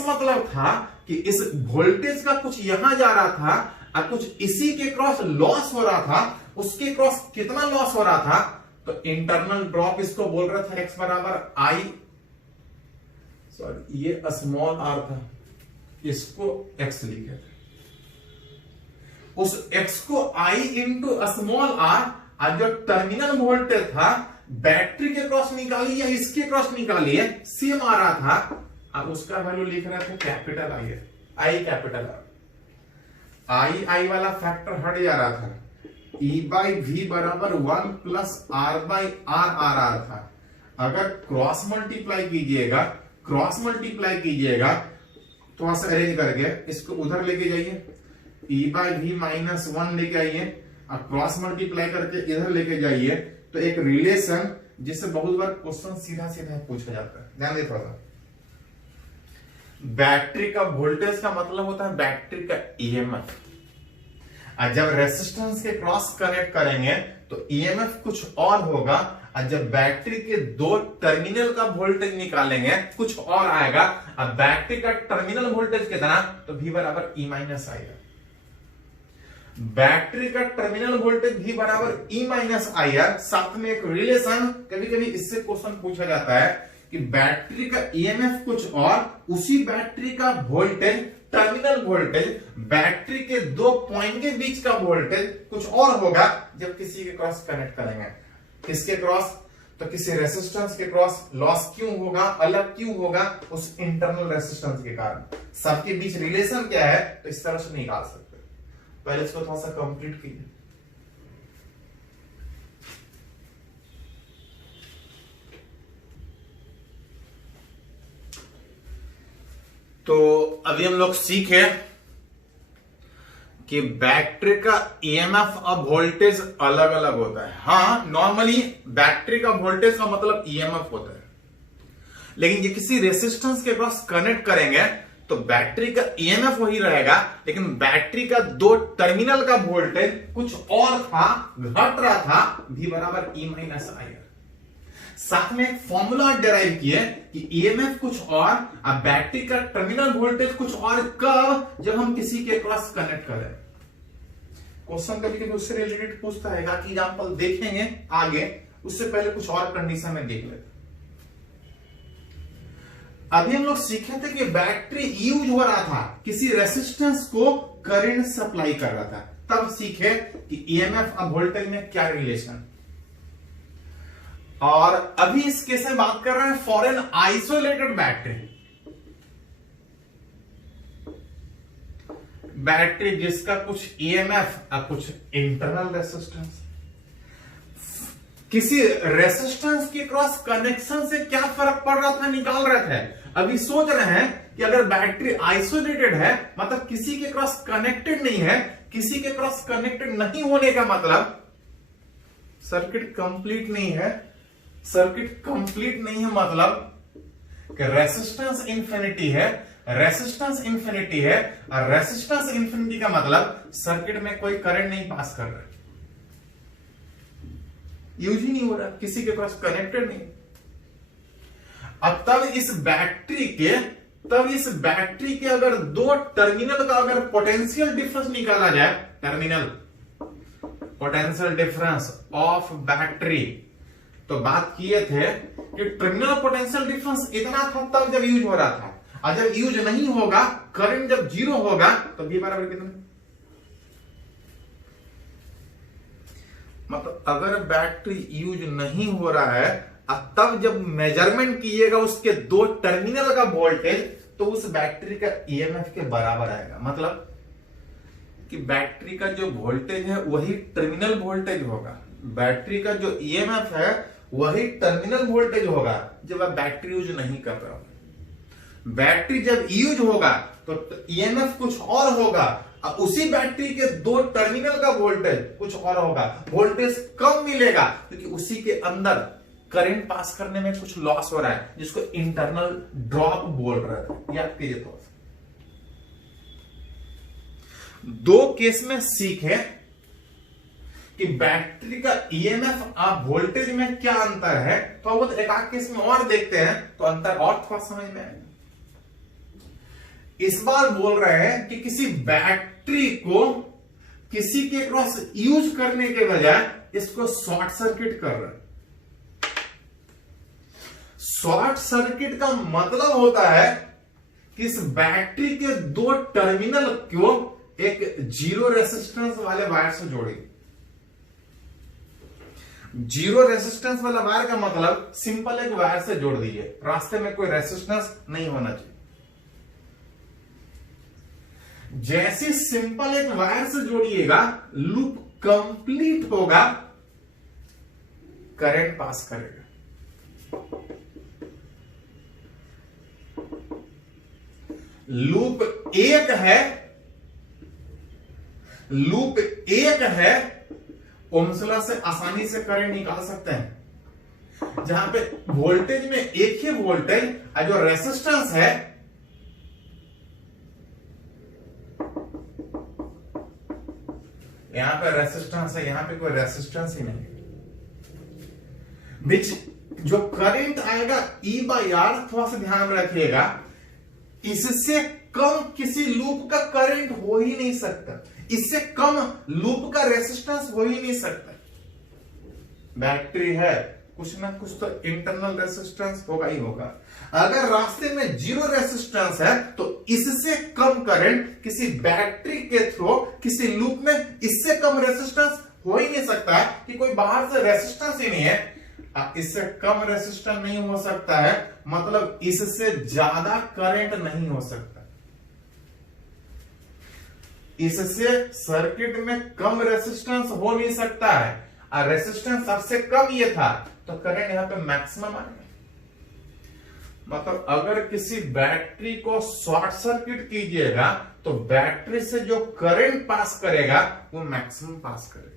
मतलब था कि इस वोल्टेज का कुछ यहां जा रहा था और कुछ इसी के क्रॉस लॉस हो रहा था, उसके क्रॉस कितना लॉस हो रहा था, तो इंटरनल ड्रॉप इसको बोल रहा था एक्स बराबर आई, सॉरी ये स्मॉल आर था, इसको एक्स लिखे थे, उस एक्स को आई इंटू स्मॉल आर, और जो टर्मिनल वोल्टेज था बैटरी के क्रॉस निकालिए या इसके क्रॉस निकालिए सेम आ रहा था, अब उसका वैल्यू लिख रहे थे capital I, I capital R, I वाला फैक्टर हट जा रहा था, E बाई वी बराबर 1 plus R by R R R था। अगर क्रॉस मल्टीप्लाई कीजिएगा थोड़ा सा अरेंज करके इसको उधर लेके जाइए, E बाई वी माइनस 1 लेके आइए और क्रॉस मल्टीप्लाई करके इधर लेके जाइए, तो एक रिलेशन जिससे बहुत बार क्वेश्चन सीधा सीधा पूछा जाता है, ध्यान दे थोड़ा सा। बैटरी का वोल्टेज का मतलब होता है बैटरी का ईएमएफ, और जब रेसिस्टेंस के क्रॉस कनेक्ट करेंगे तो ईएमएफ कुछ और होगा, और जब बैटरी के दो टर्मिनल का वोल्टेज निकालेंगे कुछ और आएगा, और बैटरी का टर्मिनल वोल्टेज कितना, तो V बराबर E माइनस आएगा। बैटरी का टर्मिनल वोल्टेज V बराबर E माइनस आई आर, साथ में एक रिलेशन, कभी कभी इससे क्वेश्चन पूछा जाता है कि बैटरी का ईएमएफ कुछ और, उसी बैटरी का वोल्टेज टर्मिनल वोल्टेज, बैटरी के दो पॉइंट के बीच का वोल्टेज कुछ और होगा जब किसी के क्रॉस कनेक्ट करेंगे। किसके क्रॉस, तो किसी रेसिस्टेंस के क्रॉस लॉस क्यों होगा, अलग क्यों होगा, उस इंटरनल रेसिस्टेंस के कारण। सबके बीच रिलेशन क्या है, तो इस तरह से निकाल सकते। पहले इसको थोड़ा सा कंप्लीट कीजिए। तो अभी हम लोग सीखे कि बैटरी का ईएमएफ और वोल्टेज अलग अलग होता है। हाँ, नॉर्मली बैटरी का वोल्टेज का मतलब ईएमएफ होता है, लेकिन ये किसी रेसिस्टेंस के पास कनेक्ट करेंगे तो बैटरी का ईएमएफ वही रहेगा, लेकिन बैटरी का दो टर्मिनल का वोल्टेज कुछ और था, घट रहा था, V बराबर E माइनस आई आर। साथ में एक फॉर्मूला डिराइव किए कि ईएमएफ कुछ और बैटरी का टर्मिनल वोल्टेज कुछ और, कब, जब हम किसी के क्रॉस कनेक्ट करें। क्वेश्चन कभी कभी उससे रिलेटेड पूछता है, कि एग्जांपल देखेंगे आगे, उससे पहले कुछ और कंडीशन में देख लेते। अभी हम लोग सीखे थे कि बैटरी यूज हो रहा था, किसी रेसिस्टेंस को करंट सप्लाई कर रहा था, तब सीखे कि ईएमएफ और वोल्टेज में क्या रिलेशन। और अभी इस केस में बात कर रहे हैं for an isolated battery, battery जिसका कुछ ईएमएफ और कुछ इंटरनल रेसिस्टेंस। किसी रेसिस्टेंस के क्रॉस कनेक्शन से क्या फर्क पड़ रहा था, निकाल रहे थे। अभी सोच रहे हैं कि अगर बैटरी आइसोलेटेड है, मतलब किसी के क्रॉस कनेक्टेड नहीं है, किसी के क्रॉस कनेक्टेड नहीं होने का मतलब सर्किट कंप्लीट नहीं है। सर्किट कंप्लीट नहीं है मतलब कि रेसिस्टेंस इंफिनिटी है, रेसिस्टेंस इंफिनिटी है, और रेसिस्टेंस इंफिनिटी का मतलब सर्किट में कोई करंट नहीं पास कर रहा, यूज ही नहीं हो रहा, किसी के पास कनेक्टेड नहीं। अब तब इस बैटरी के अगर दो टर्मिनल का अगर पोटेंशियल डिफरेंस निकाला जाए, terminal potential difference of battery, तो बात किए थे कि टर्मिनल पोटेंशियल डिफरेंस इतना था तब जब यूज हो रहा था, और जब यूज नहीं होगा, करंट जब जीरो होगा, तो V बराबर कितना? मतलब अगर बैटरी यूज नहीं हो रहा है तब जब मेजरमेंट कीजिएगा उसके दो टर्मिनल का वोल्टेज, तो उस बैटरी का ईएमएफ के बराबर आएगा। मतलब कि बैटरी का जो वोल्टेज है वही टर्मिनल वोल्टेज होगा, बैटरी का जो ईएमएफ है वही टर्मिनल वोल्टेज होगा जब आप बैटरी यूज नहीं कर रहे हो। बैटरी जब यूज होगा तो ईएमएफ कुछ और होगा, उसी बैटरी के दो टर्मिनल का वोल्टेज कुछ और होगा, वोल्टेज कम मिलेगा क्योंकि उसी के अंदर करंट पास करने में कुछ लॉस हो रहा है, जिसको इंटरनल ड्रॉप बोल रहे थे। याद कीजिए थोड़ा सा। दो केस में सीखे कि बैटरी का ईएमएफ आप वोल्टेज में क्या अंतर है, तो वो एक आध केस में और देखते हैं तो अंतर और थोड़ा समझ में आएगा। इस बार बोल रहे हैं कि किसी बैटरी को किसी के क्रॉस यूज करने के बजाय इसको शॉर्ट सर्किट कर रहे हैं। शॉर्ट सर्किट का मतलब होता है कि इस बैटरी के दो टर्मिनल को एक जीरो रेजिस्टेंस वाले वायर से जोड़ेंगे। जीरो रेजिस्टेंस वाला वायर का मतलब सिंपल एक वायर से जोड़ दीजिए, रास्ते में कोई रेजिस्टेंस नहीं होना चाहिए। जैसे सिंपल एक वायर से जोड़िएगा, लूप कंप्लीट होगा, करंट पास करेगा। लूप एक है, ओम्स लॉ से आसानी से करंट निकाल सकते हैं। जहां पे वोल्टेज में एक ही वोल्टेज और जो रेजिस्टेंस है यहां पे रेजिस्टेंस है, यहां पे कोई रेजिस्टेंस ही नहीं, बीच जो करंट आएगा E/R, थोड़ा सा ध्यान रखिएगा, इससे कम किसी लूप का करंट हो ही नहीं सकता, इससे कम लूप का रेजिस्टेंस हो ही नहीं सकता। बैटरी है, कुछ ना कुछ तो इंटरनल रेजिस्टेंस होगा ही होगा। अगर रास्ते में जीरो रेजिस्टेंस है तो इससे कम करंट किसी बैटरी के थ्रू किसी लूप में इससे कम रेजिस्टेंस हो ही नहीं सकता है कि कोई बाहर से रेजिस्टेंस ही नहीं है, इससे कम रेजिस्टेंस नहीं हो सकता है, मतलब इससे ज्यादा करंट नहीं हो सकता। इससे सर्किट में कम रेजिस्टेंस हो नहीं सकता है, और रेजिस्टेंस सबसे कम ये था तो करंट यहां पे मैक्सिमम आएगा। मतलब अगर किसी बैटरी को शॉर्ट सर्किट कीजिएगा तो बैटरी से जो करंट पास करेगा वो मैक्सिमम पास करेगा।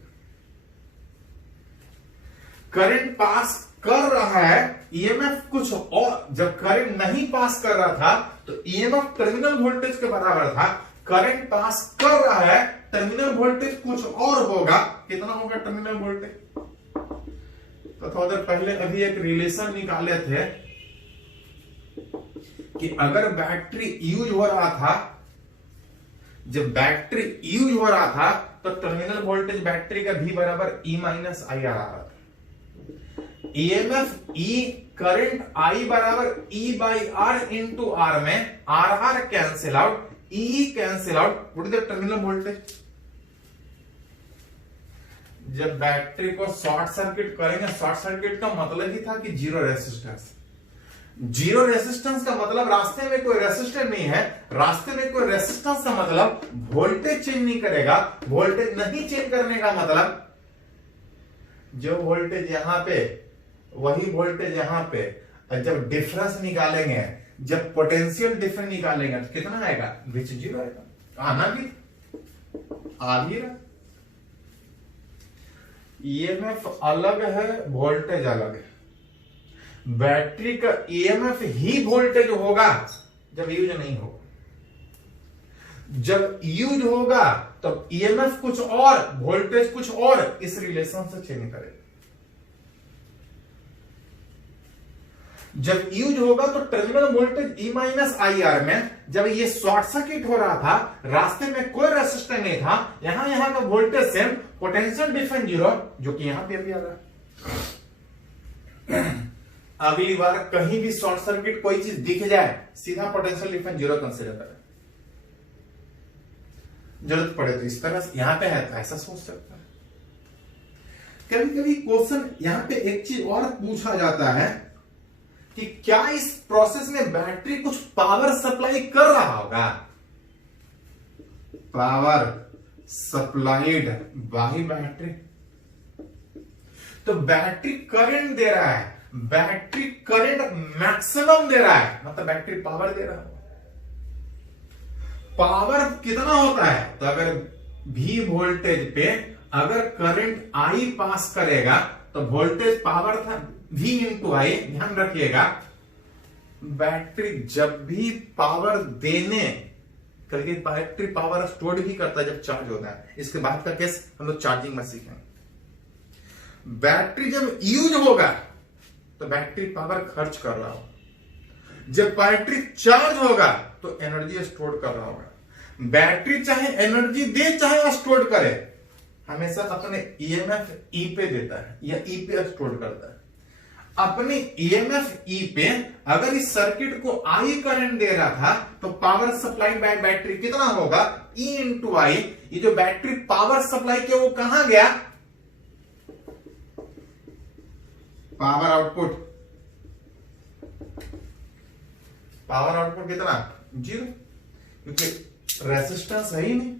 करंट पास कर रहा है, ईएमएफ कुछ और, जब करंट नहीं पास कर रहा था तो ईएमएफ टर्मिनल वोल्टेज के बराबर था, करंट पास कर रहा है, टर्मिनल वोल्टेज कुछ और होगा। कितना होगा टर्मिनल वोल्टेज? तो थोड़ा देर पहले अभी एक रिलेशन निकाले थे कि अगर बैटरी यूज हो रहा था, जब बैटरी यूज हो रहा था तो टर्मिनल वोल्टेज बैटरी का V बराबर E-IR आ रहा था। ईएमएफ E, करंट I बराबर E/R इंटू R में R cancel out, E cancel out, what is the terminal voltage? जब बैटरी को शॉर्ट सर्किट करेंगे, शॉर्ट सर्किट का मतलब ही था कि जीरो रेजिस्टेंस। जीरो रेजिस्टेंस का मतलब रास्ते में कोई रेजिस्टेंस नहीं है, रास्ते में कोई रेजिस्टेंस का मतलब वोल्टेज चेंज नहीं करेगा, वोल्टेज नहीं चेंज करने का मतलब जो वोल्टेज यहां पे वही वोल्टेज यहां पे, जब डिफरेंस निकालेंगे, जब पोटेंशियल डिफरेंस निकालेंगे तो कितना आएगा? बीच जीरो आएगा। आना भी आ भी रहा। ईएमएफ अलग है, वोल्टेज अलग है। बैटरी का ईएमएफ ही वोल्टेज होगा जब यूज नहीं होगा, जब यूज होगा तब ईएमएफ कुछ और, वोल्टेज कुछ और, इस रिलेशन से चेंज करेगा। जब यूज होगा तो टर्मिनल वोल्टेज E-IR में, जब ये शॉर्ट सर्किट हो रहा था, रास्ते में कोई रेजिस्टेंस नहीं था, यहां का voltage same, potential difference zero, जो कि यहां पे भी आ रहा है। अगली बार कहीं भी शॉर्ट सर्किट कोई चीज दिख जाए, सीधा पोटेंशियल डिफरेंस जीरो कंसीडर करें। जरूरत पड़े तो इस तरह यहां पे है तो ऐसा सोच सकता है। कभी कभी क्वेश्चन यहां पे एक चीज और पूछा जाता है कि क्या इस प्रोसेस में बैटरी कुछ पावर सप्लाई कर रहा होगा? पावर सप्लाइड बाय बैटरी, तो बैटरी करंट दे रहा है, बैटरी करंट मैक्सिमम दे रहा है, मतलब बैटरी पावर दे रहा है। पावर कितना होता है? तो अगर V वोल्टेज पे अगर करंट I पास करेगा तो वोल्टेज पावर था V इंटू I। ध्यान रखिएगा, बैटरी जब भी पावर देने, करके बैटरी पावर स्टोर भी करता है जब चार्ज होता है। इसके बाद का केस हम लोग चार्जिंग में सीखेंगे। बैटरी जब यूज होगा तो बैटरी पावर खर्च कर रहा होगा, जब बैटरी चार्ज होगा तो एनर्जी स्टोर कर रहा होगा। बैटरी चाहे एनर्जी दे चाहे स्टोर करे, हमेशा अपने ईएमएफ ई पे देता है या ई पे स्टोर करता है। अपने ईएमएफ ई पे अगर इस सर्किट को आई करंट दे रहा था तो पावर सप्लाई बाय बैटरी कितना होगा? ई इंटू आई। ये जो बैटरी पावर सप्लाई किया वो कहां गया? Power output. पावर आउटपुट कितना? जीरो, क्योंकि रेजिस्टेंस है ही नहीं।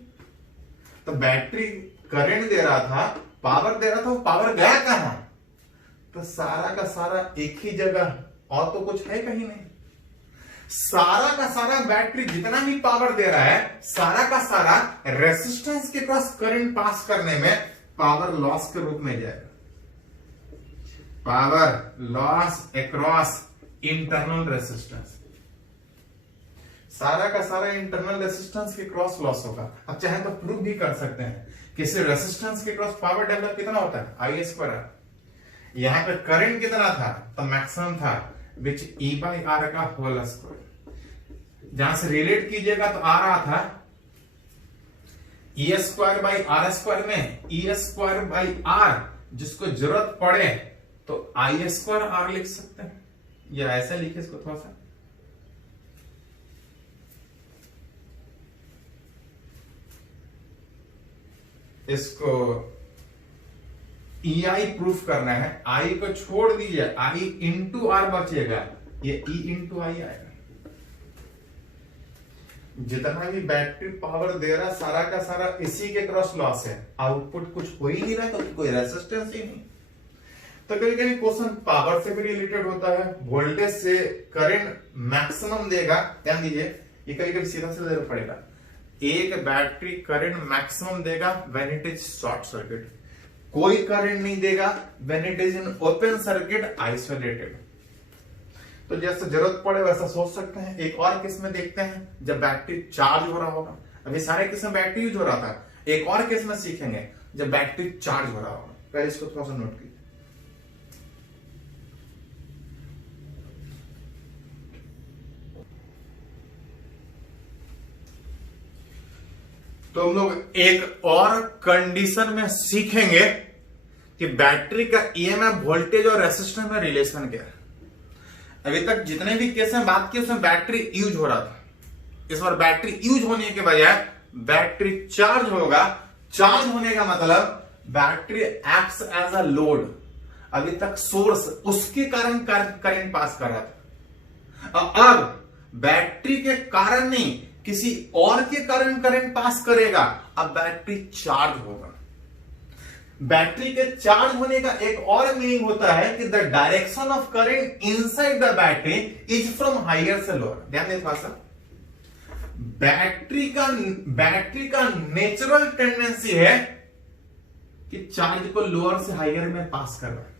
तो बैटरी करंट दे रहा था, पावर दे रहा था, वो पावर गया कहां? तो सारा का सारा एक ही जगह, और तो कुछ है कहीं नहीं। सारा का सारा बैटरी जितना भी पावर दे रहा है, सारा का सारा रेजिस्टेंस के क्रॉस करंट पास करने में पावर लॉस के रूप में जाएगा। Power loss across internal resistance, सारा का सारा इंटरनल रेजिस्टेंस के क्रॉस लॉस होगा। अब चाहे तो प्रूव भी कर सकते हैं कि रेजिस्टेंस के क्रॉस पावर डेवलप कितना होता है? आई स्क्वायर। यहां पे करंट कितना था? तो मैक्सिमम था, विच ई बाई आर का होल स्क्वायर। जहां से रिलेट कीजिएगा तो आ रहा था E square by are square में ई स्क्वायर बाई आर, जिसको जरूरत पड़े तो आई स्क्वायर आर लिख सकते हैं, या ऐसा लिखे इसको थोड़ा सा। इसको ई आई प्रूफ करना है, आई को छोड़ दीजिए, आई इंटू आर बचेगा, ये ई इंटू आई आएगा। जितना भी बैटरी पावर दे रहा सारा का सारा इसी के क्रॉस लॉस है, आउटपुट कुछ हो ही नहीं रहा, तो कोई रेजिस्टेंस ही नहीं। तो कभी कभी क्वेश्चन पावर से भी रिलेटेड होता है, वोल्टेज से करंट मैक्सिमम देगा। ध्यान दीजिए, ये कभी कभी सीधा सीधा देना पड़ेगा। एक बैटरी करंट मैक्सिमम देगा when it is short circuit, कोई करंट नहीं देगा when it is in open circuit isolated. तो जैसे जरूरत पड़े वैसा सोच सकते हैं। एक और केस में देखते हैं जब बैटरी चार्ज हो रहा होगा। अभी सारे केस में बैटरी यूज हो रहा था, एक और केस में सीखेंगे जब बैटरी चार्ज हो रहा होगा। पहले इसको थोड़ा सा नोट कीजिए। तो हम लोग एक और कंडीशन में सीखेंगे कि बैटरी का ईएमएफ वोल्टेज और रेजिस्टेंस में रिलेशन क्या है। अभी तक जितने भी केस में बात की उसमें बैटरी यूज हो रहा था, इस बार बैटरी यूज होने के बजाय बैटरी चार्ज होगा। चार्ज होने का मतलब battery acts as a load. अभी तक सोर्स उसके कारण करंट पास कर रहा था, अब बैटरी के कारण नहीं किसी और के कारण करंट पास करेगा। अब बैटरी चार्ज होगा। बैटरी के चार्ज होने का एक और मीनिंग होता है कि the direction of current inside the battery is from higher से लोअर। ध्यान दें थोड़ा सा, बैटरी का नेचुरल टेंडेंसी है कि चार्ज को लोअर से हायर में पास करवाए,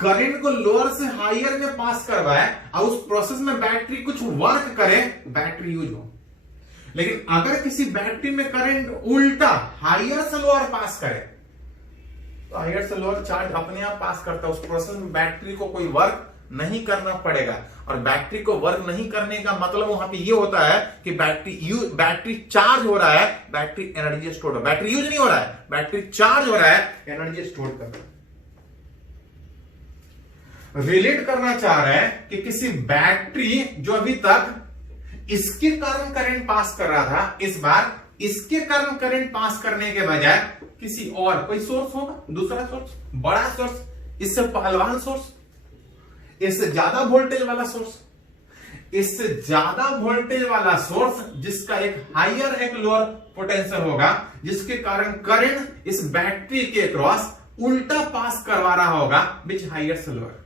करंट को लोअर से हायर में पास करवाए और उस प्रोसेस में बैटरी कुछ वर्क करे, बैटरी यूज हो। लेकिन अगर किसी बैटरी में करंट उल्टा हायर से लोअर पास करे तो हायर से लोअर चार्ज अपने आप पास करता है। उस प्रोसेस में बैटरी को कोई वर्क नहीं करना पड़ेगा। और बैटरी को वर्क नहीं करने का मतलब वहां पे ये होता है कि बैटरी चार्ज हो रहा है, बैटरी एनर्जी स्टोर हो रहा है। बैटरी यूज नहीं हो रहा है, बैटरी चार्ज हो रहा है, एनर्जी स्टोर कर रहा है। रिलेट करना चाह रहा है कि किसी बैटरी जो अभी तक इसके कारण करंट पास कर रहा था, इस बार इसके कारण करंट पास करने के बजाय किसी और कोई सोर्स होगा, दूसरा सोर्स, बड़ा सोर्स, इससे पहलवान सोर्स, इससे ज्यादा वोल्टेज वाला सोर्स, इससे ज्यादा वोल्टेज वाला सोर्स जिसका एक हायर एक लोअर पोटेंशियल होगा, जिसके कारण करंट इस बैटरी के क्रॉस उल्टा पास करवा रहा होगा, विच हायर से लोअर।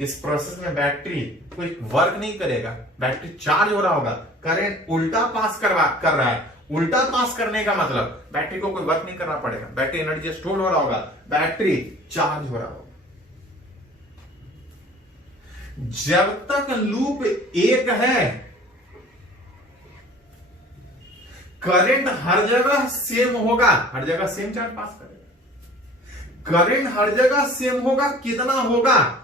इस प्रोसेस में बैटरी कोई वर्क नहीं करेगा, बैटरी चार्ज हो रहा होगा, करंट उल्टा पास कर रहा है। उल्टा पास करने का मतलब बैटरी को कोई वर्क नहीं करना पड़ेगा, बैटरी एनर्जी स्टोर हो रहा होगा, बैटरी चार्ज हो रहा होगा। जब तक लूप एक है, करंट हर जगह सेम होगा, हर जगह सेम चार्ज पास करेगा। करंट हर जगह सेम होगा, कितना होगा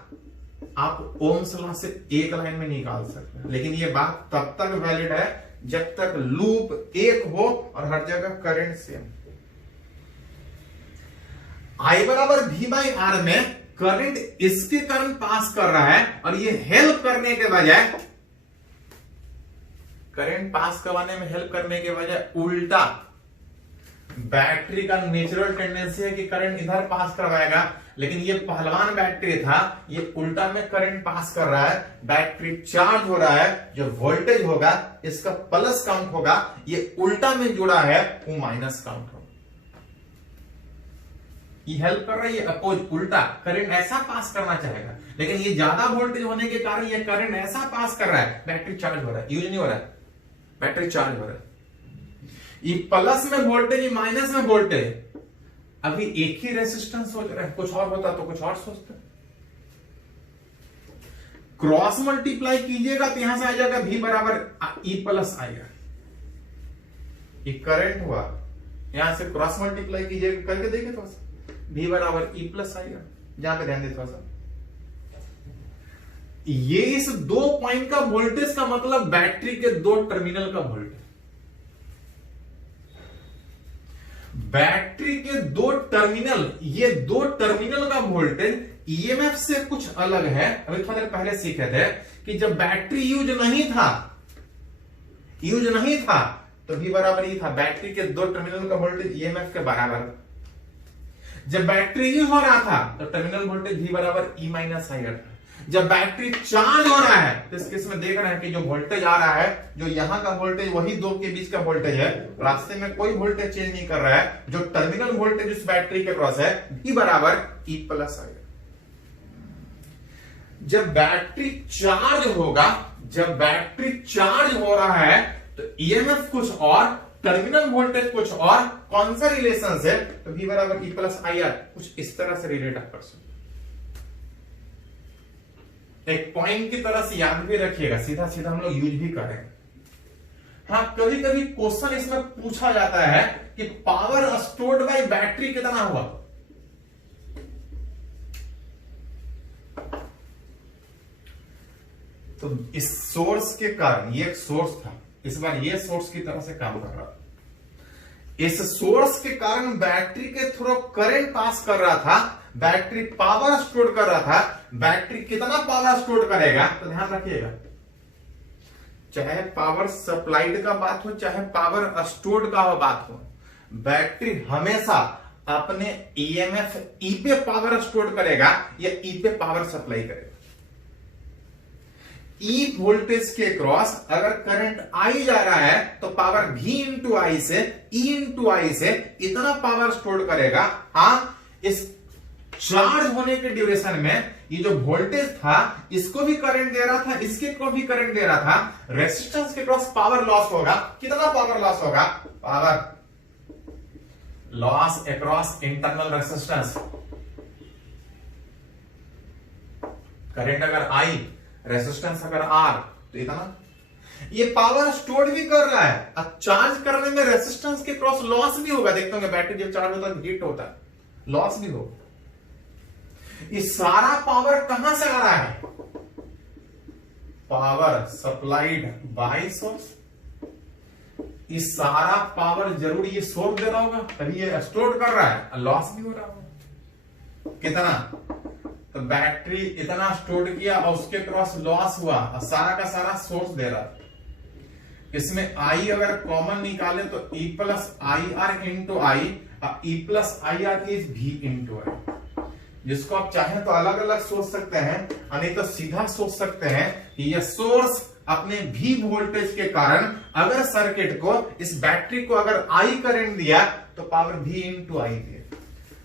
आप ओम्स लॉ से एक लाइन में निकाल सकते हैं, लेकिन ये बात तब तक वैलिड है जब तक लूप एक हो और हर जगह करंट सेम। I बराबर V बाई आर में करंट इसके कारण पास कर रहा है और ये हेल्प करने के बजाय, करंट पास करवाने में हेल्प करने के बजाय उल्टा, बैटरी का नेचुरल टेंडेंसी है कि करंट इधर पास करवाएगा, लेकिन ये पहलवान बैटरी था, ये उल्टा में करंट पास कर रहा है, बैटरी चार्ज हो रहा है, जो वोल्टेज होगा इसका प्लस काउंट होगा, ये उल्टा में जुड़ा है वो माइनस काउंट होगा। ये हेल्प कर रहा है, ये अपोज उल्टा करंट ऐसा पास करना चाहेगा, लेकिन ये ज्यादा वोल्टेज होने के कारण ये करंट ऐसा पास कर रहा है, बैटरी चार्ज हो रहा है, यूज नहीं हो रहा है, बैटरी चार्ज हो रहा है। ये प्लस में वोल्टेज, ये माइनस में वोल्टेज, अभी एक ही रेसिस्टेंस हो रहा है, कुछ और होता तो कुछ और सोचते। क्रॉस मल्टीप्लाई कीजिएगा तो यहां से आ जाएगा V बराबर E प्लस आएगा, ये करंट हुआ, यहां से क्रॉस मल्टीप्लाई कीजिएगा, करके देखिए थोड़ा सा, V बराबर E प्लस आएगा, जहां पे ध्यान दे थोड़ा सा। ये इस दो पॉइंट का वोल्टेज का मतलब बैटरी के दो टर्मिनल का वोल्टेज, बैटरी के दो टर्मिनल, ये दो टर्मिनल का वोल्टेज ईएमएफ से कुछ अलग है। अभी थोड़ा देर पहले सीखे थे कि जब बैटरी यूज नहीं था तो V बराबर ही था, बैटरी के दो टर्मिनल का वोल्टेज ईएमएफ के बराबर। जब बैटरी यूज हो रहा था तो टर्मिनल वोल्टेज V बराबर E माइनस आई था। जब बैटरी चार्ज हो रहा है तो इस केस में देख रहे हैं कि जो वोल्टेज आ रहा है, जो यहां का वोल्टेज वही दो के बीच का वोल्टेज है, रास्ते में कोई वोल्टेज चेंज नहीं कर रहा है, जो टर्मिनल वोल्टेज उस बैटरी के क्रॉस है V बराबर E प्लस आएगा। जब बैटरी चार्ज होगा, जब बैटरी चार्ज हो रहा है तो ईएमएफ कुछ और, टर्मिनल वोल्टेज कुछ और, कौन सा रिलेशन है तो V बराबर E प्लस आई आर, कुछ इस तरह से रिलेट आप कर सकते। एक पॉइंट की तरह से याद भी रखिएगा, सीधा सीधा हम लोग यूज भी करें। हाँ, कभी कभी क्वेश्चन इसमें पूछा जाता है कि पावर स्टोर्ड बाय बैटरी कितना हुआ। तो इस सोर्स के कारण, ये एक सोर्स था, इस बार ये सोर्स की तरह से काम कर रहा था, इस सोर्स के कारण बैटरी के थ्रू करंट पास कर रहा था, बैटरी पावर स्टोर कर रहा था। बैटरी कितना पावर स्टोर करेगा तो ध्यान रखिएगा, चाहे पावर सप्लाइड का बात हो चाहे पावर स्टोर्ड का बात हो, बैटरी हमेशा अपने ईएमएफ ई पे पावर स्टोर करेगा या ई पे पावर सप्लाई करेगा। ई वोल्टेज के क्रॉस अगर करंट आई जा रहा है तो पावर V इंटू आई से, E इंटू आई से इतना पावर स्टोर करेगा। हाँ, इस चार्ज होने के ड्यूरेशन में ये जो वोल्टेज था इसको भी करंट दे रहा था, इसके को भी करंट दे रहा था, रेजिस्टेंस के क्रॉस पावर लॉस होगा। कितना पावर लॉस होगा? Power loss across internal resistance. Current अगर आई, रेजिस्टेंस अगर आर, तो इतना ये पावर स्टोर भी कर रहा है। अब चार्ज करने में रेजिस्टेंस के क्रॉस लॉस भी होगा। देखते होंगे बैटरी जब चार्ज होता है हीट होता है, लॉस भी होगा। ये सारा पावर कहां से आ रहा है? Power supplied by source. ये सारा पावर जरूर ये सोर्स दे रहा होगा तभी ये स्टोर कर रहा है, लॉस भी हो रहा होगा। कितना, तो बैटरी इतना स्टोर किया और उसके क्रॉस लॉस हुआ और सारा का सारा सोर्स दे रहा। इसमें आई अगर कॉमन निकाले तो E plus I R into I, E plus I R is V into I. जिसको आप चाहें तो अलग अलग सोच सकते हैं, नहीं तो सीधा सोच सकते हैं कि यह सोर्स अपने V वोल्टेज के कारण अगर सर्किट को, इस बैटरी को अगर I करंट दिया तो पावर V इंटू आई दिया।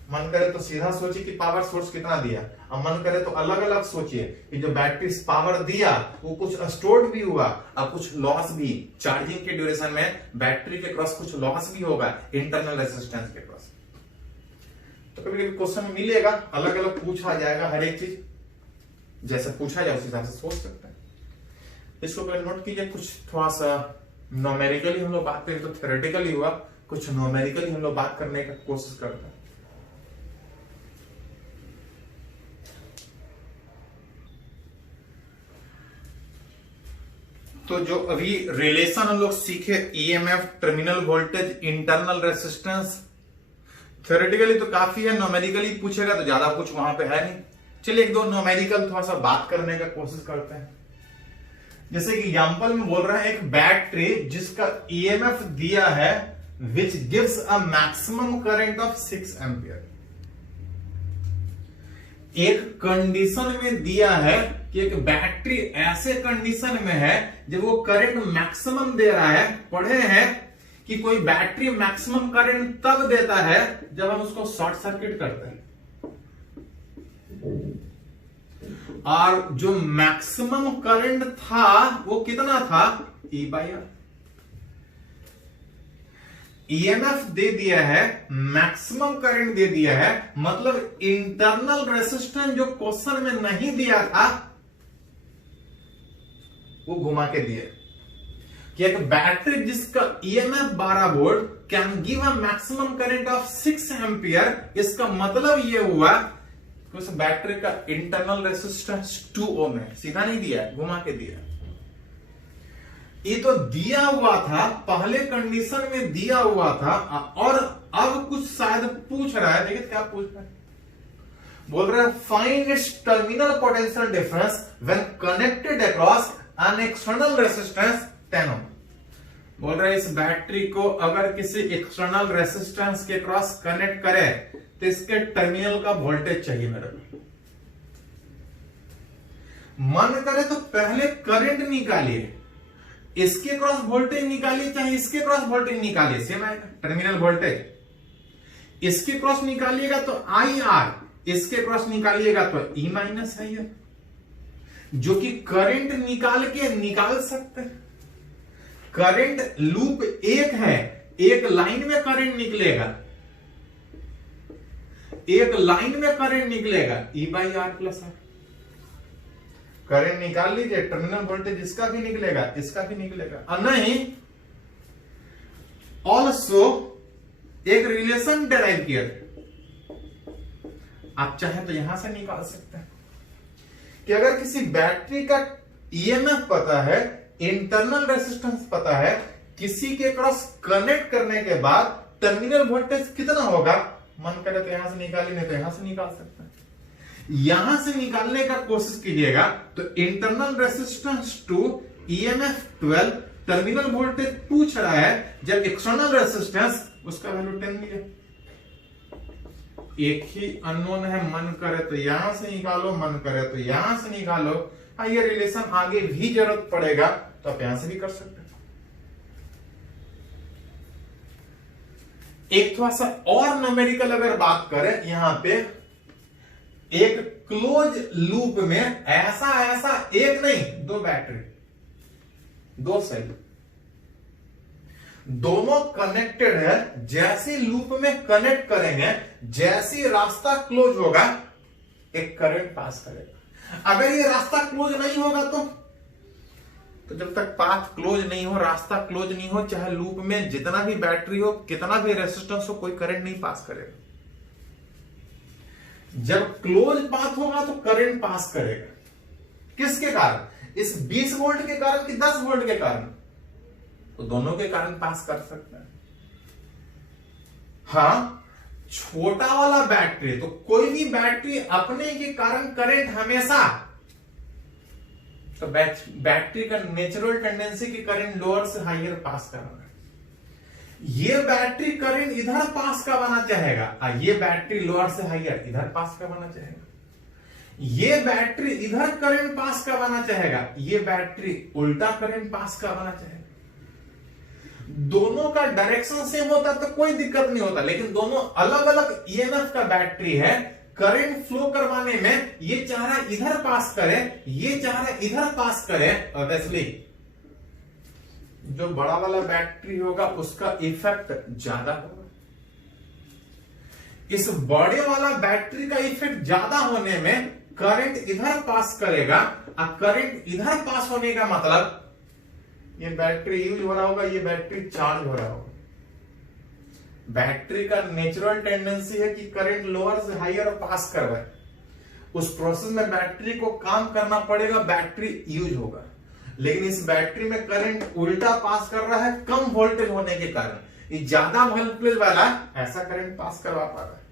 मन करे तो सीधा सोचिए कि पावर सोर्स कितना दिया, और मन करे तो अलग अलग सोचिए कि जो बैटरी पावर दिया वो कुछ स्टोर्ड भी हुआ और कुछ लॉस भी। चार्जिंग के ड्यूरेशन में बैटरी के क्रॉस कुछ लॉस भी होगा इंटरनल रेजिस्टेंस के क्रॉस। तो कभी कभी क्वेश्चन में मिलेगा, अलग अलग पूछा जाएगा, हर एक चीज जैसे पूछा जाए उस हिसाब से सोच सकते हैं। इसको पहले नोट कीजिए। कुछ थोड़ा सा न्यूमेरिकली हम लोग बात करें तो थ्योरेटिकली हुआ, कुछ न्यूमेरिकली हम लोग बात करने का कोशिश करते हैं। तो जो अभी रिलेशन हम लोग सीखे EMF, terminal voltage, internal resistance, theoretically तो काफी है, न्यूमेरिकली पूछेगा तो ज्यादा कुछ वहां पे है नहीं। चलिए एक दो न्यूमेरिकल थोड़ा सा बात करने का कोशिश करते हैं। जैसे कि एग्जांपल में बोल रहे हैं एक बैटरी जिसका ईएमएफ दिया है which gives a maximum current of 6 ampere. एक कंडीशन में दिया है कि एक बैटरी ऐसे कंडीशन में है जब वो करंट मैक्सिमम दे रहा है। पढ़े हैं कि कोई बैटरी मैक्सिमम करंट तब देता है जब हम उसको शॉर्ट सर्किट करते हैं, और जो मैक्सिमम करंट था वो कितना था, E/R। ईएमएफ दे दिया है, मैक्सिमम करंट दे दिया है, मतलब इंटरनल रेजिस्टेंस जो क्वेश्चन में नहीं दिया था वो घुमा के दिए कि एक बैटरी जिसका EMF 12 volt can give a maximum current of 6 ampere. इसका मतलब ये हुआ कि उस बैटरी का इंटरनल रेजिस्टेंस 2 ओम है। सीधा नहीं दिया, घुमा के दिया। ये तो दिया हुआ था, पहले कंडीशन में दिया हुआ था, और अब कुछ शायद पूछ रहा है। देखिए क्या पूछ रहा है, बोल रहा है find its terminal potential difference when connected across an external resistance 10 ओम। बोल रहा है इस बैटरी को अगर किसी एक्सटर्नल रेजिस्टेंस के क्रॉस कनेक्ट करे तो इसके टर्मिनल का वोल्टेज चाहिए मेरे को। मन करे तो पहले करंट निकालिए, इसके क्रॉस वोल्टेज निकालिए, चाहे इसके क्रॉस वोल्टेज निकालिए, सेम आएगा टर्मिनल वोल्टेज। इसके क्रॉस निकालिएगा तो IR, इसके क्रॉस निकालिएगा तो E माइनस IR, जो कि करंट निकाल सकते हैं। करंट लूप एक है, एक लाइन में करंट निकलेगा, एक लाइन में करंट निकलेगा E/R प्लस R। करंट निकाल लीजिए, टर्मिनल वोल्टेज इसका भी निकलेगा, इसका भी निकलेगा। और नहीं, ऑल्सो एक रिलेशन डेराइव किया, आप चाहें तो यहां से निकाल सकते हैं कि अगर किसी बैटरी का ईएमएफ पता है, इंटरनल रेजिस्टेंस पता है, किसी के क्रॉस कनेक्ट करने के बाद टर्मिनल वोल्टेज कितना होगा, मन करे तो यहां से निकालिए, नहीं तो यहां से निकाल सकते हैं। यहां से निकालने का कोशिश कीजिएगा तो internal resistance 2, EMF 12, terminal voltage पूछ रहा है, जब एक्सटर्नल रेजिस्टेंस उसका वैल्यू 10 मिले। एक ही अननोन है, मन करे तो यहां से निकालो, मन करे तो यहां से निकालो। ये रिलेशन आगे भी जरूरत पड़ेगा तो आप यहां से भी कर सकते हैं। एक थोड़ा सा और न्यूमेरिकल अगर बात करें, यहां पे एक क्लोज लूप में ऐसा एक नहीं, दो बैटरी, दो सेल, दोनों कनेक्टेड है। जैसे लूप में कनेक्ट करेंगे, जैसे रास्ता क्लोज होगा, एक करंट पास करेगा। अगर ये रास्ता क्लोज नहीं होगा तो जब तक पाथ क्लोज नहीं हो, रास्ता क्लोज नहीं हो, चाहे लूप में जितना भी बैटरी हो, कितना भी रेजिस्टेंस हो, कोई करंट नहीं पास करेगा। जब क्लोज पाथ होगा तो करंट पास करेगा। किसके कारण? इस 20 वोल्ट के कारण कि 10 वोल्ट के कारण? तो दोनों के कारण पास कर सकता है। हाँ, छोटा वाला बैटरी, तो कोई भी बैटरी अपने के कारण करंट हमेशा, तो बैटरी का नेचुरल टेंडेंसी की करंट लोअर से हायर पास करना है। ये बैटरी करंट इधर पास का बना चाहेगा, ये बैटरी लोअर से हायर इधर पास का बना चाहेगा। ये बैटरी इधर करंट पास का बना चाहेगा, ये बैटरी उल्टा करंट पास का बना चाहेगा। दोनों का डायरेक्शन सेम होता तो कोई दिक्कत नहीं होता, लेकिन दोनों अलग अलग ईएमएफ का बैटरी है। करंट फ्लो करवाने में ये चाह रहा है इधर पास करे, ये चाह रहा है इधर पास करे, ऑब्वियसली जो बड़ा वाला बैटरी होगा उसका इफेक्ट ज्यादा होगा। इस बड़े वाला बैटरी का इफेक्ट ज्यादा होने में करंट इधर पास करेगा, और करंट इधर पास होने का मतलब ये बैटरी यूज हो रहा होगा, ये बैटरी चार्ज हो रहा होगा। बैटरी का नेचुरल टेंडेंसी है कि करंट लोअर से हायर पास करवाए, उस प्रोसेस में बैटरी को काम करना पड़ेगा, बैटरी यूज होगा। लेकिन इस बैटरी में करंट उल्टा पास कर रहा है कम वोल्टेज होने के कारण, ये ज्यादा वोल्टेज वाला ऐसा करंट पास करवा पा रहा है।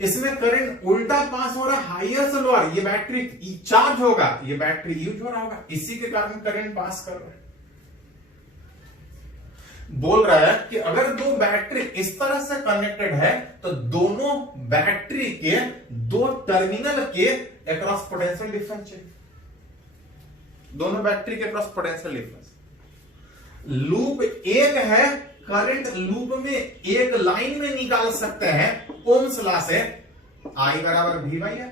इसमें करंट उल्टा पास हो रहा है हायर से लोअर, ये बैटरी चार्ज होगा, ये बैटरी यूज हो रहा होगा, इसी के कारण करंट पास कर रहा है। बोल रहा है कि अगर दो बैटरी इस तरह से कनेक्टेड है तो दोनों बैटरी के दो टर्मिनल के अक्रॉस पोटेंशियल डिफरेंस चाहिए, दोनों बैटरी के अक्रॉस पोटेंशियल डिफरेंस। लूप एक है, करंट लूप में एक लाइन में निकाल सकते हैं ओम्स लॉ से, I बराबर V बाई R।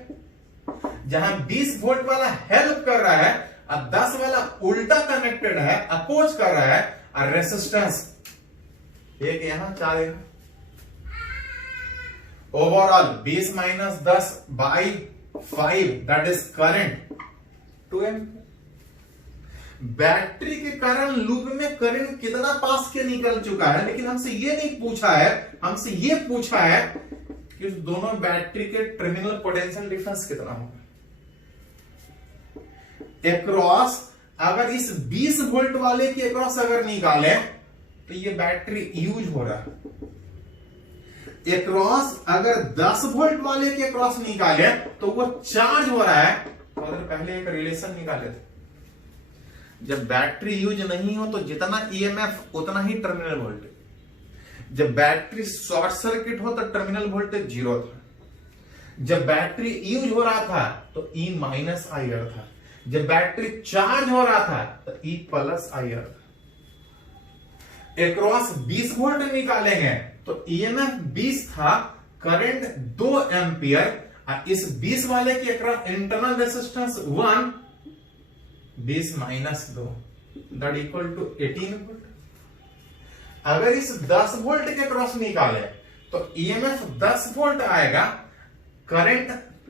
जहां 20 वोल्ट वाला हेल्प कर रहा है और 10 वाला उल्टा कनेक्टेड है, अपोज कर रहा है, और रेसिस्टेंस एक यहां 4 यहां, overall 20 minus 10 by 5 that is current 2 ampere. Battery के कारण लूप में करंट कितना पास के निकल चुका है, लेकिन हमसे ये नहीं पूछा है, हमसे ये पूछा है कि दोनों बैटरी के टर्मिनल पोटेंशियल डिफरेंस कितना होगा एक्रॉस। अगर इस 20 वोल्ट वाले के अक्रॉस अगर निकाले तो ये बैटरी यूज हो रहा है, एक्रॉस अगर 10 वोल्ट वाले के अक्रॉस निकाले तो वो चार्ज हो रहा है। तो पहले एक रिलेशन निकाले थे, जब बैटरी यूज नहीं हो तो जितना ईएमएफ उतना ही टर्मिनल वोल्टेज, जब बैटरी शॉर्ट सर्किट हो तो टर्मिनल वोल्टेज 0 था, जब बैटरी यूज हो रहा था तो E माइनस IR था, जब बैटरी चार्ज हो रहा था तो E प्लस IR था। एक्रॉस 20 वोल्ट निकालेंगे तो ईएमएफ 20 था, करंट 2 एम्पियर, और इस 20 वाले की internal resistance 1, 20 minus 2 that equal to 18 volt. अगर इस 10 वोल्ट के क्रॉस निकाले तो ईएमएफ 10 वोल्ट आएगा, करंट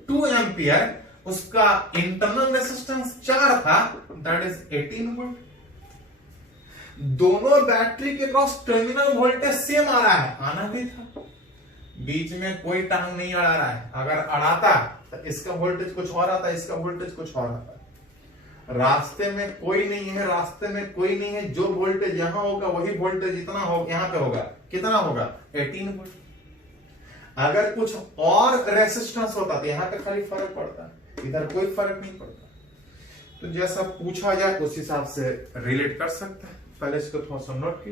2 एम्पियर, उसका इंटरनल रेसिस्टेंस 4 था दैट इज 18 वोल्ट। दोनों बैटरी के क्रॉस टर्मिनल वोल्टेज सेम आ रहा है, आना भी था, बीच में कोई टांग नहीं अड़ा रहा है। अगर अड़ाता तो इसका वोल्टेज कुछ और आता, इसका वोल्टेज कुछ और आता। रास्ते में कोई नहीं है, रास्ते में कोई नहीं है, जो वोल्टेज यहां होगा वही वोल्टेज इतना हो यहां पे होगा, कितना होगा 18 वोल्ट। अगर कुछ और रेसिस्टेंस होता तो यहां पे खाली फर्क पड़ता, इधर कोई फर्क नहीं पड़ता। तो जैसा पूछा जाए उस हिसाब से रिलेट कर सकता है। पहले इसको थोड़ा सा नोट की।